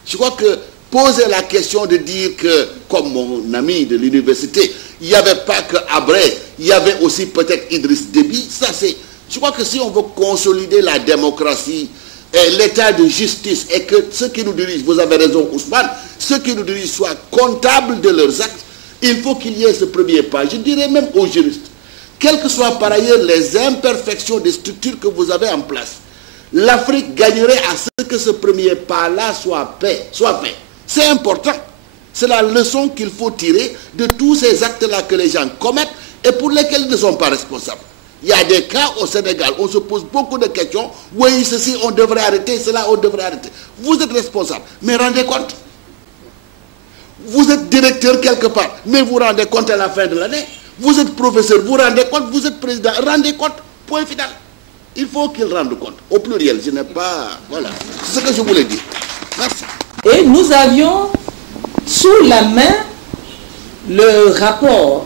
Je crois que poser la question de dire que, comme mon ami de l'université, il n'y avait pas que Habré, il y avait aussi peut-être Idriss Déby. Ça, c'est... Je crois que si on veut consolider la démocratie et l'état de justice et que ceux qui nous dirigent, vous avez raison Ousmane, ceux qui nous dirigent soient comptables de leurs actes, il faut qu'il y ait ce premier pas. Je dirais même aux juristes, quelles que soient par ailleurs les imperfections des structures que vous avez en place, l'Afrique gagnerait à ce que ce premier pas-là soit paix. C'est important. C'est la leçon qu'il faut tirer de tous ces actes-là que les gens commettent et pour lesquels ils ne sont pas responsables. Il y a des cas au Sénégal, on se pose beaucoup de questions. Oui, ceci, on devrait arrêter, cela, on devrait arrêter. Vous êtes responsable, mais rendez compte. Vous êtes directeur quelque part, mais vous rendez compte à la fin de l'année. Vous êtes professeur, vous rendez compte, vous êtes président, rendez compte, point final. Il faut qu'ils rendent compte. Au pluriel, je n'ai pas... Voilà, c'est ce que je voulais dire. Merci. Et nous avions sous la main le rapport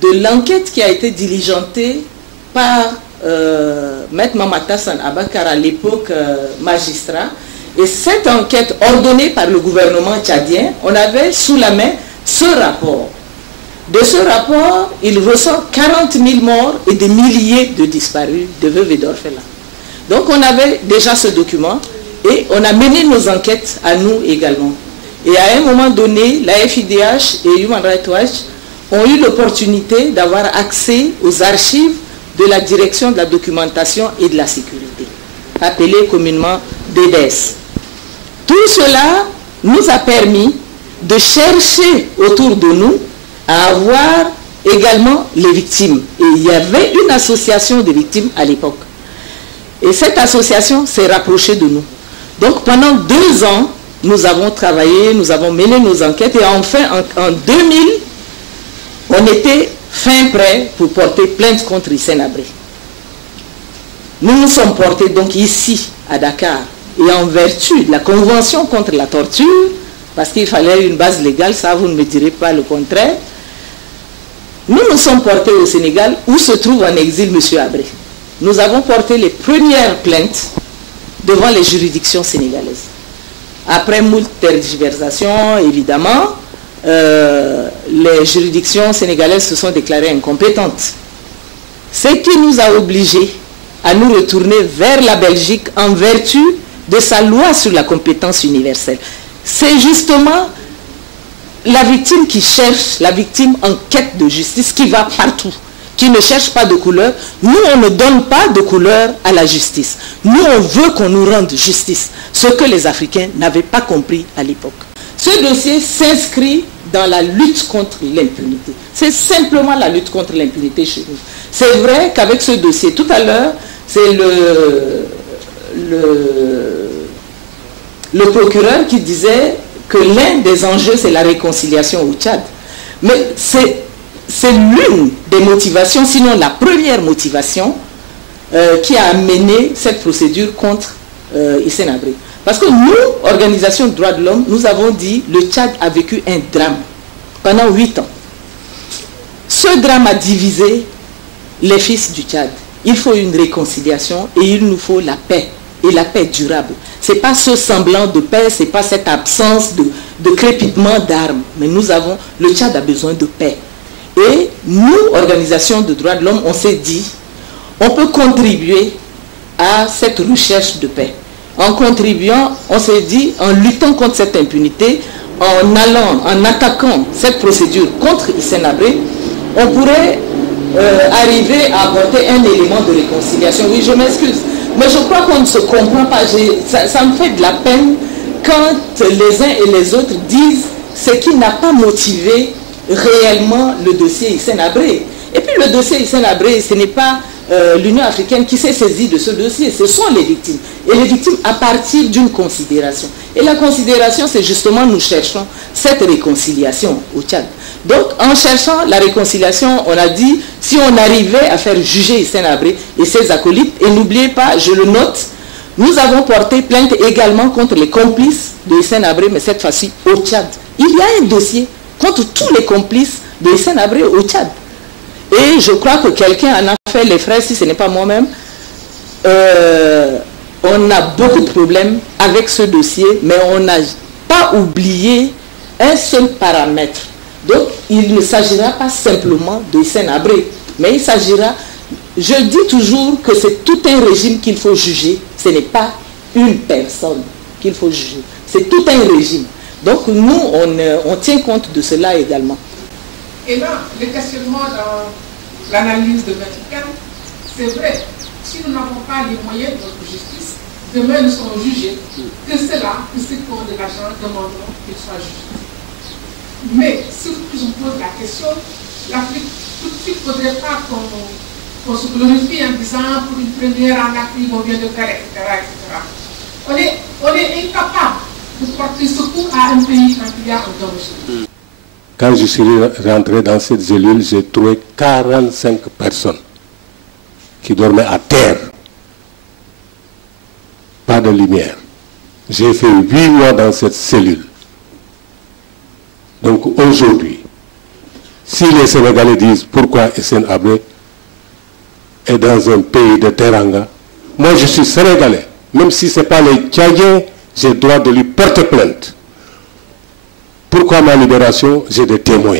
de l'enquête qui a été diligentée par Maître Mamata Hassan Abakar, à l'époque magistrat. Et cette enquête ordonnée par le gouvernement tchadien, on avait sous la main ce rapport. De ce rapport, il ressort 40 000 morts et des milliers de disparus, de veuves et d'orphelins. Donc on avait déjà ce document et on a mené nos enquêtes à nous également. Et à un moment donné, la FIDH et Human Rights Watch ont eu l'opportunité d'avoir accès aux archives de la Direction de la documentation et de la sécurité, appelée communément DDS. Tout cela nous a permis de chercher autour de nous à avoir également les victimes. Et il y avait une association de victimes à l'époque. Et cette association s'est rapprochée de nous. Donc pendant 2 ans, nous avons travaillé, nous avons mené nos enquêtes et enfin en 2000, on était fin prêt pour porter plainte contre Hissène Habré. Nous nous sommes portés donc ici à Dakar et en vertu de la convention contre la torture, parce qu'il fallait une base légale, ça vous ne me direz pas le contraire, nous nous sommes portés au Sénégal où se trouve en exil M. Habré. Nous avons porté les premières plaintes devant les juridictions sénégalaises. Après moult tergiversations, évidemment, les juridictions sénégalaises se sont déclarées incompétentes. Ce qui nous a obligés à nous retourner vers la Belgique en vertu de sa loi sur la compétence universelle. C'est justement la victime qui cherche, la victime en quête de justice, qui va partout, qui ne cherche pas de couleur. Nous, on ne donne pas de couleur à la justice. Nous, on veut qu'on nous rende justice, ce que les Africains n'avaient pas compris à l'époque. Ce dossier s'inscrit dans la lutte contre l'impunité. C'est simplement la lutte contre l'impunité chez nous. C'est vrai qu'avec ce dossier, tout à l'heure, c'est le procureur qui disait que l'un des enjeux, c'est la réconciliation au Tchad. Mais c'est l'une des motivations, sinon la première motivation, qui a mené cette procédure contre Hissène Habré. Parce que nous, organisation de droits de l'homme, nous avons dit que le Tchad a vécu un drame pendant 8 ans. Ce drame a divisé les fils du Tchad. Il faut une réconciliation et il nous faut la paix, et la paix durable. Ce n'est pas ce semblant de paix, ce n'est pas cette absence de crépitement d'armes. Mais le Tchad a besoin de paix. Et nous, organisation de droits de l'homme, on s'est dit, on peut contribuer à cette recherche de paix. En contribuant, on s'est dit, en luttant contre cette impunité, en attaquant cette procédure contre Hissène Habré, on pourrait arriver à apporter un élément de réconciliation. Oui, je m'excuse, mais je crois qu'on ne se comprend pas. Ça me fait de la peine quand les uns et les autres disent ce qui n'a pas motivé réellement le dossier Hissène Habré. Et puis le dossier Hissène Habré, ce n'est pas l'Union africaine qui s'est saisie de ce dossier, ce sont les victimes. Et les victimes à partir d'une considération. Et la considération, c'est justement nous cherchons cette réconciliation au Tchad. Donc en cherchant la réconciliation, on a dit, si on arrivait à faire juger Hissène Habré et ses acolytes, et n'oubliez pas, je le note, nous avons porté plainte également contre les complices de Hissène Habré, mais cette fois-ci au Tchad. Il y a un dossier contre tous les complices de Hissène Habré au Tchad. Et je crois que quelqu'un en a fait les frais, si ce n'est pas moi-même. On a beaucoup de problèmes avec ce dossier, mais on a pas oublier un seul paramètre. Donc, il ne s'agira pas simplement de Hissène Habré, mais il s'agira, je dis toujours que c'est tout un régime qu'il faut juger, ce n'est pas une personne qu'il faut juger, c'est tout un régime. Donc, nous, on tient compte de cela également. Et là, le questionnement dans l'analyse de Maître Kane, c'est vrai, si nous n'avons pas les moyens de notre justice, demain nous serons jugés, que ceux-là, que ceux qui ont de l'argent demanderont qu'ils soient jugés. Mais si on pose la question, l'Afrique, tout de suite, il ne faudrait pas qu'on se glorifie en disant pour une première en Afrique, on vient de faire, etc. On est incapable de porter secours à un pays quand il y a un danger. Quand je suis rentré dans cette cellule, j'ai trouvé 45 personnes qui dormaient à terre. Pas de lumière. J'ai fait 8 mois dans cette cellule. Donc aujourd'hui, si les Sénégalais disent pourquoi Hissène Habré est dans un pays de Teranga, moi je suis Sénégalais. Même si ce n'est pas les Tchadiens, j'ai le droit de lui porter plainte. Pourquoi ma libération? J'ai des témoins.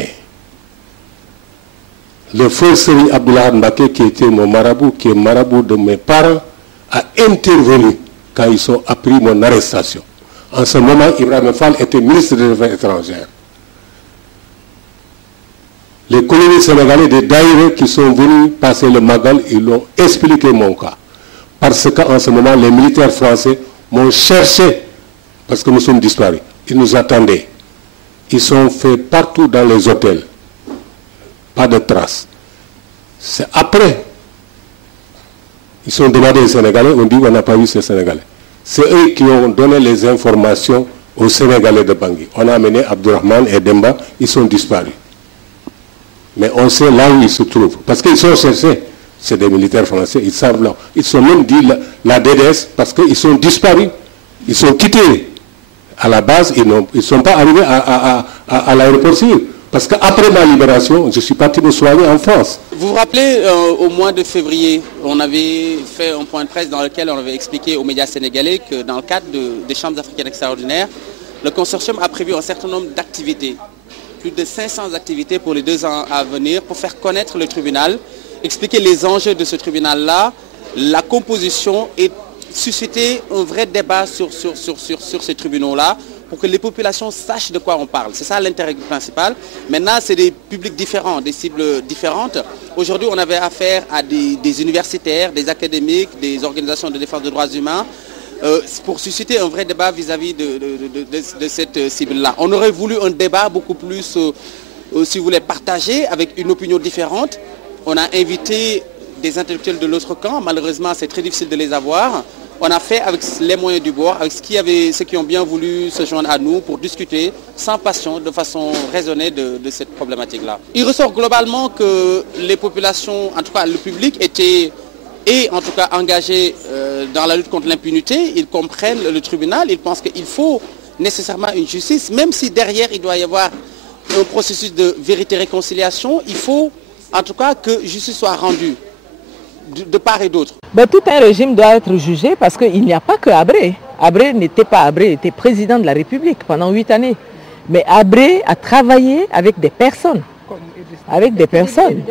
Le feu Serigne Abdoulaye Mbaké, qui était mon marabout, qui est marabout de mes parents, a intervenu quand ils ont appris mon arrestation. En ce moment, Ibrahima Fall était ministre des Affaires étrangères. Les colonies sénégalais des Daïré qui sont venus passer le Magal, ils ont expliqué mon cas. Parce qu'en ce moment, les militaires français m'ont cherché, parce que nous sommes disparus. Ils nous attendaient. Ils sont faits partout dans les hôtels. Pas de traces. C'est après. Ils sont demandés aux Sénégalais, on dit qu'on n'a pas vu ces Sénégalais. C'est eux qui ont donné les informations aux Sénégalais de Bangui. On a amené Abdourahmane et Demba, ils sont disparus. Mais on sait là où ils se trouvent. Parce qu'ils sont cherchés. C'est des militaires français, ils savent là. Ils sont même dit la DDS parce qu'ils sont disparus. Ils sont quittés. À la base, ils ne sont pas arrivés à l'aéroport civil. Parce qu'après ma libération, je suis parti me soigner en France. Vous vous rappelez, au mois de février, on avait fait un point de presse dans lequel on avait expliqué aux médias sénégalais que dans le cadre des chambres africaines extraordinaires, le consortium a prévu un certain nombre d'activités. Plus de 500 activités pour les 2 ans à venir pour faire connaître le tribunal, expliquer les enjeux de ce tribunal-là, la composition et susciter un vrai débat sur ces tribunaux-là pour que les populations sachent de quoi on parle. C'est ça l'intérêt principal. Maintenant, c'est des publics différents, des cibles différentes. Aujourd'hui, on avait affaire à des universitaires, des académiques, des organisations de défense des droits humains, pour susciter un vrai débat vis-à-vis de cette cible-là. On aurait voulu un débat beaucoup plus, si vous voulez, partagé, avec une opinion différente. On a invité des intellectuels de l'autre camp. Malheureusement, c'est très difficile de les avoir. On a fait avec les moyens du bord, avec ceux qui ont bien voulu se joindre à nous pour discuter sans passion, de façon raisonnée de cette problématique-là. Il ressort globalement que les populations, en tout cas le public, étaient en tout cas engagés dans la lutte contre l'impunité. Ils comprennent le tribunal, ils pensent qu'il faut nécessairement une justice, même si derrière il doit y avoir un processus de vérité-réconciliation, il faut en tout cas que justice soit rendue de part et d'autre. Tout un régime doit être jugé parce qu'il n'y a pas que Habré. Habré n'était pas Habré, il était président de la République pendant 8 années. Mais Habré a travaillé avec des personnes. Avec des personnes.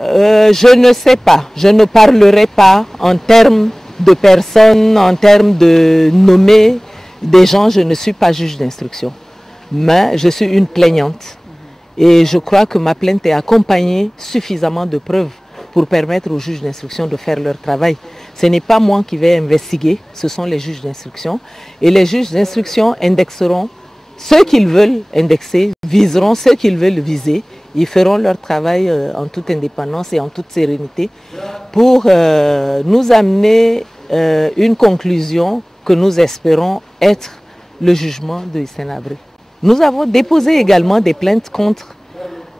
Je ne sais pas, je ne parlerai pas en termes de personnes, en termes de nommer des gens. Je ne suis pas juge d'instruction, mais je suis une plaignante. Et je crois que ma plainte est accompagnée suffisamment de preuves pour permettre aux juges d'instruction de faire leur travail. Ce n'est pas moi qui vais investiguer, ce sont les juges d'instruction. Et les juges d'instruction indexeront ceux qu'ils veulent indexer, viseront ceux qu'ils veulent viser. Ils feront leur travail en toute indépendance et en toute sérénité pour nous amener une conclusion que nous espérons être le jugement de Hissène Habré. Nous avons déposé également des plaintes contre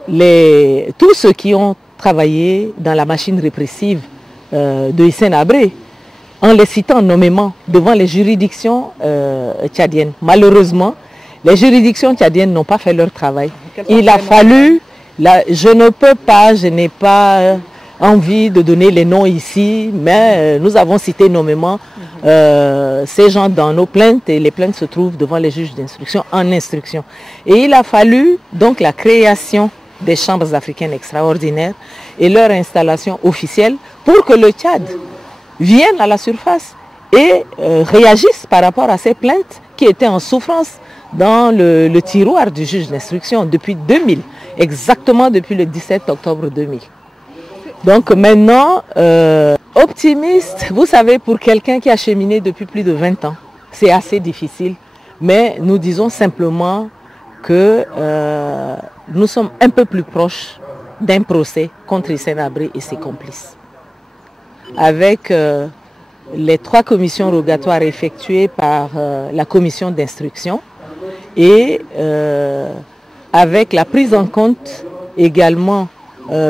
tous ceux qui ont travaillé dans la machine répressive de Hissène Habré, en les citant nommément devant les juridictions tchadiennes. Malheureusement, les juridictions tchadiennes n'ont pas fait leur travail. Il a fallu, je ne peux pas, je n'ai pas envie de donner les noms ici, mais nous avons cité nommément ces gens dans nos plaintes et les plaintes se trouvent devant les juges d'instruction en instruction. Et il a fallu donc la création des chambres africaines extraordinaires et leur installation officielle pour que le Tchad vienne à la surface et réagisse par rapport à ces plaintes qui étaient en souffrance dans le tiroir du juge d'instruction depuis 2000, exactement depuis le 17 octobre 2000. Donc maintenant, optimiste, vous savez, pour quelqu'un qui a cheminé depuis plus de 20 ans, c'est assez difficile, mais nous disons simplement que nous sommes un peu plus proches d'un procès contre Hissène Habré et ses complices. Avec les 3 commissions rogatoires effectuées par la commission d'instruction et avec la prise en compte également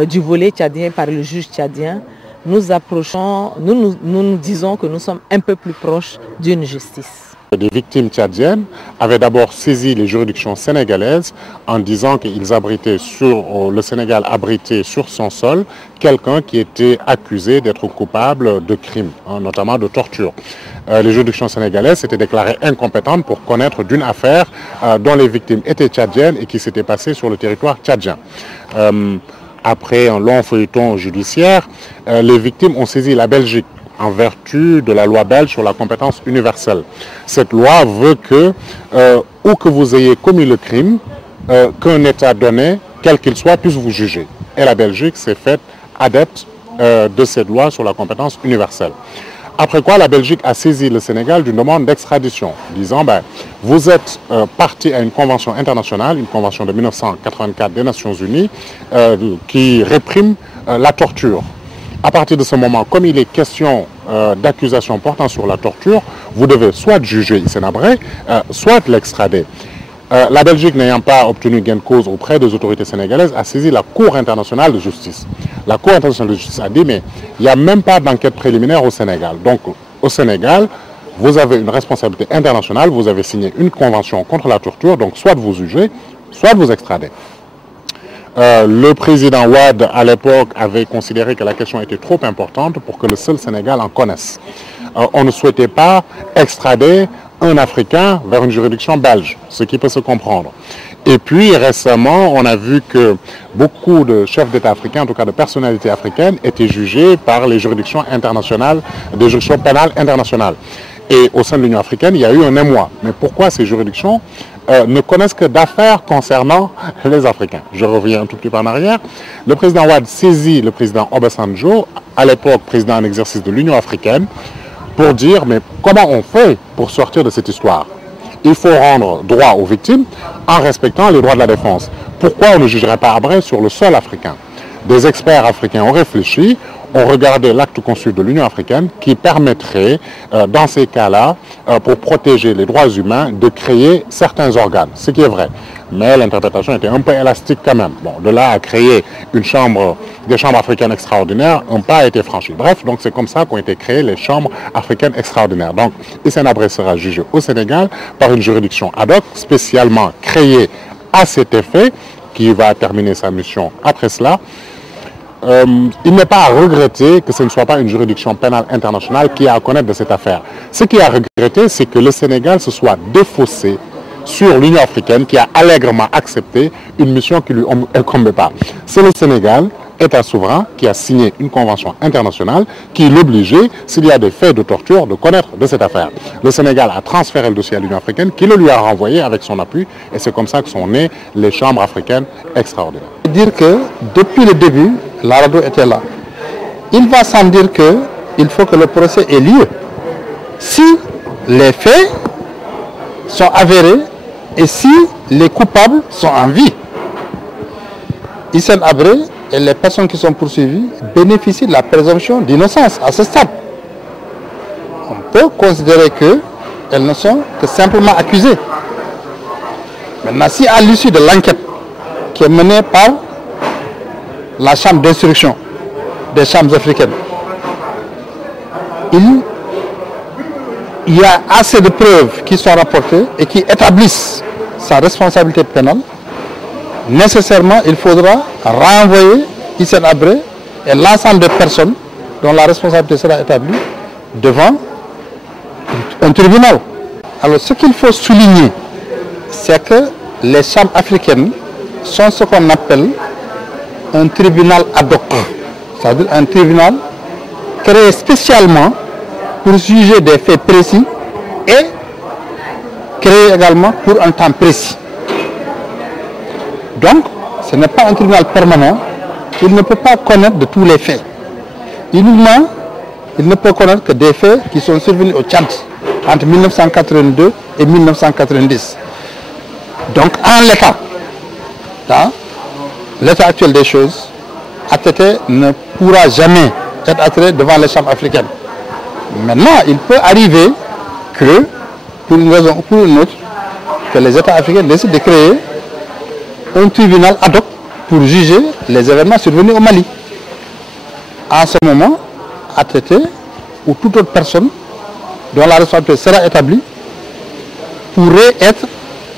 du volet tchadien par le juge tchadien, nous approchons, nous disons que nous sommes un peu plus proches d'une justice. Des victimes tchadiennes avaient d'abord saisi les juridictions sénégalaises en disant qu'ils abritaient le Sénégal abritait sur son sol quelqu'un qui était accusé d'être coupable de crimes, notamment de torture. Les juridictions sénégalaises s'étaient déclarées incompétentes pour connaître d'une affaire dont les victimes étaient tchadiennes et qui s'était passée sur le territoire tchadien. Après un long feuilleton judiciaire, les victimes ont saisi la Belgique en vertu de la loi belge sur la compétence universelle. Cette loi veut que, où que vous ayez commis le crime, qu'un État donné, quel qu'il soit, puisse vous juger. Et la Belgique s'est faite adepte de cette loi sur la compétence universelle. Après quoi, la Belgique a saisi le Sénégal d'une demande d'extradition, disant vous êtes partie à une convention internationale, une convention de 1984 des Nations Unies, qui réprime la torture. À partir de ce moment, comme il est question d'accusations portant sur la torture, vous devez soit juger Hissène Habré, soit l'extrader. La Belgique, n'ayant pas obtenu gain de cause auprès des autorités sénégalaises, a saisi la Cour internationale de justice. La Cour internationale de justice a dit, mais il n'y a même pas d'enquête préliminaire au Sénégal. Donc, au Sénégal, vous avez une responsabilité internationale, vous avez signé une convention contre la torture, donc soit vous jugez, soit vous extradez. Le président Wade, à l'époque, avait considéré que la question était trop importante pour que le seul Sénégal en connaisse. On ne souhaitait pas extrader un Africain vers une juridiction belge, ce qui peut se comprendre. Et puis récemment, on a vu que beaucoup de chefs d'État africains, en tout cas de personnalités africaines, étaient jugés par les juridictions internationales, des juridictions pénales internationales. Et au sein de l'Union africaine, il y a eu un émoi. Mais pourquoi ces juridictions ne connaissent que d'affaires concernant les Africains? Je reviens un tout petit peu en arrière. Le président Wade saisit le président Obasanjo, à l'époque président en exercice de l'Union africaine, pour dire, mais comment on fait pour sortir de cette histoire? Il faut rendre droit aux victimes en respectant les droits de la défense. Pourquoi on ne jugerait pas Habré sur le sol africain? Des experts africains ont réfléchi, ont regardé l'acte conçu de l'Union africaine qui permettrait, dans ces cas-là, pour protéger les droits humains, de créer certains organes, ce qui est vrai. Mais l'interprétation était un peu élastique quand même. Bon, de là à créer des chambres africaines extraordinaires, un pas a été franchi. Bref, donc c'est comme ça qu'ont été créées les chambres africaines extraordinaires. Donc, Hissène Habré sera jugé au Sénégal par une juridiction ad hoc, spécialement créée à cet effet, qui va terminer sa mission après cela. Il n'est pas à regretter que ce ne soit pas une juridiction pénale internationale qui a à connaître de cette affaire. Ce qui est à regretter, c'est que le Sénégal se soit défaussé sur l'Union africaine qui a allègrement accepté une mission qui ne lui incombait pas. C'est le Sénégal, État souverain, qui a signé une convention internationale qui l'obligeait, s'il y a des faits de torture, de connaître de cette affaire. Le Sénégal a transféré le dossier à l'Union africaine qui le lui a renvoyé avec son appui et c'est comme ça que sont nées les chambres africaines extraordinaires. Dire que depuis le début, la radio était là. Il va sans dire qu'il faut que le procès ait lieu. Si les faits sont avérés et si les coupables sont en vie. Hissène Habré et les personnes qui sont poursuivies bénéficient de la présomption d'innocence à ce stade. On peut considérer qu'elles ne sont que simplement accusées. Maintenant, si à l'issue de l'enquête qui est menée par la chambre d'instruction des chambres africaines, il y a assez de preuves qui sont rapportées et qui établissent sa responsabilité pénale, nécessairement il faudra renvoyer Hissène Habré et l'ensemble des personnes dont la responsabilité sera établie devant un tribunal. Alors ce qu'il faut souligner, c'est que les chambres africaines sont ce qu'on appelle un tribunal ad hoc, c'est-à-dire un tribunal créé spécialement pour juger des faits précis et créé également pour un temps précis. Donc, ce n'est pas un tribunal permanent, il ne peut pas connaître de tous les faits. Il ne peut connaître que des faits qui sont survenus au Tchad entre 1982 et 1990. Donc, en l'état actuel des choses, ATT ne pourra jamais être attiré devant les chambres africaines. Maintenant, il peut arriver que, pour une raison ou pour une autre, que les États africains décident de créer un tribunal ad hoc pour juger les événements survenus au Mali. En ce moment, ATT ou toute autre personne dont la responsabilité sera établie pourrait être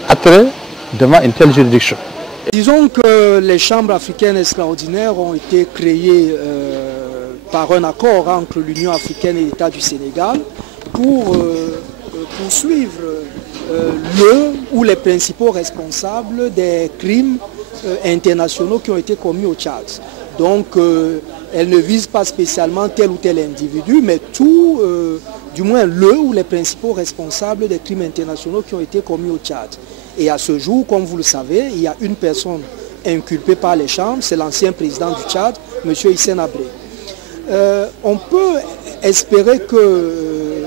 attirée devant une telle juridiction. Disons que les chambres africaines extraordinaires ont été créées par un accord entre l'Union africaine et l'État du Sénégal pour poursuivre le ou les principaux responsables des crimes internationaux qui ont été commis au Tchad. Donc, elles ne visent pas spécialement tel ou tel individu, mais tout, du moins le ou les principaux responsables des crimes internationaux qui ont été commis au Tchad. Et à ce jour, comme vous le savez, il y a une personne inculpée par les chambres, c'est l'ancien président du Tchad, M. Hissène Habré. On peut espérer que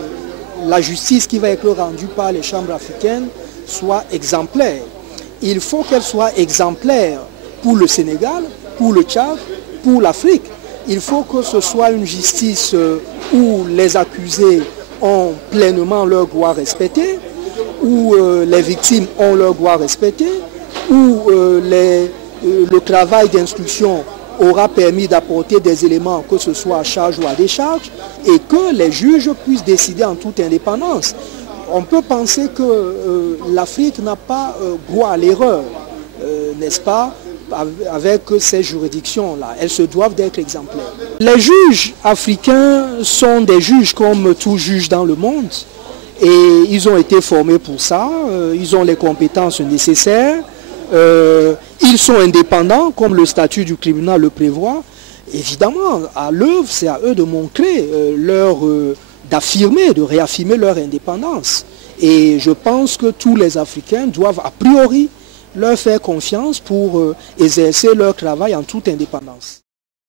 la justice qui va être rendue par les chambres africaines soit exemplaire. Il faut qu'elle soit exemplaire pour le Sénégal, pour le Tchad, pour l'Afrique. Il faut que ce soit une justice où les accusés ont pleinement leurs droits respectés, où les victimes ont leurs droits respectés, où le travail d'instruction aura permis d'apporter des éléments, que ce soit à charge ou à décharge, et que les juges puissent décider en toute indépendance. On peut penser que l'Afrique n'a pas droit à l'erreur, n'est-ce pas, avec ces juridictions-là. Elles se doivent d'être exemplaires. Les juges africains sont des juges comme tous juges dans le monde, et ils ont été formés pour ça, ils ont les compétences nécessaires. Ils sont indépendants, comme le statut du tribunal le prévoit. Évidemment, à l'œuvre, c'est à eux de montrer d'affirmer, de réaffirmer leur indépendance. Et je pense que tous les Africains doivent a priori leur faire confiance pour exercer leur travail en toute indépendance.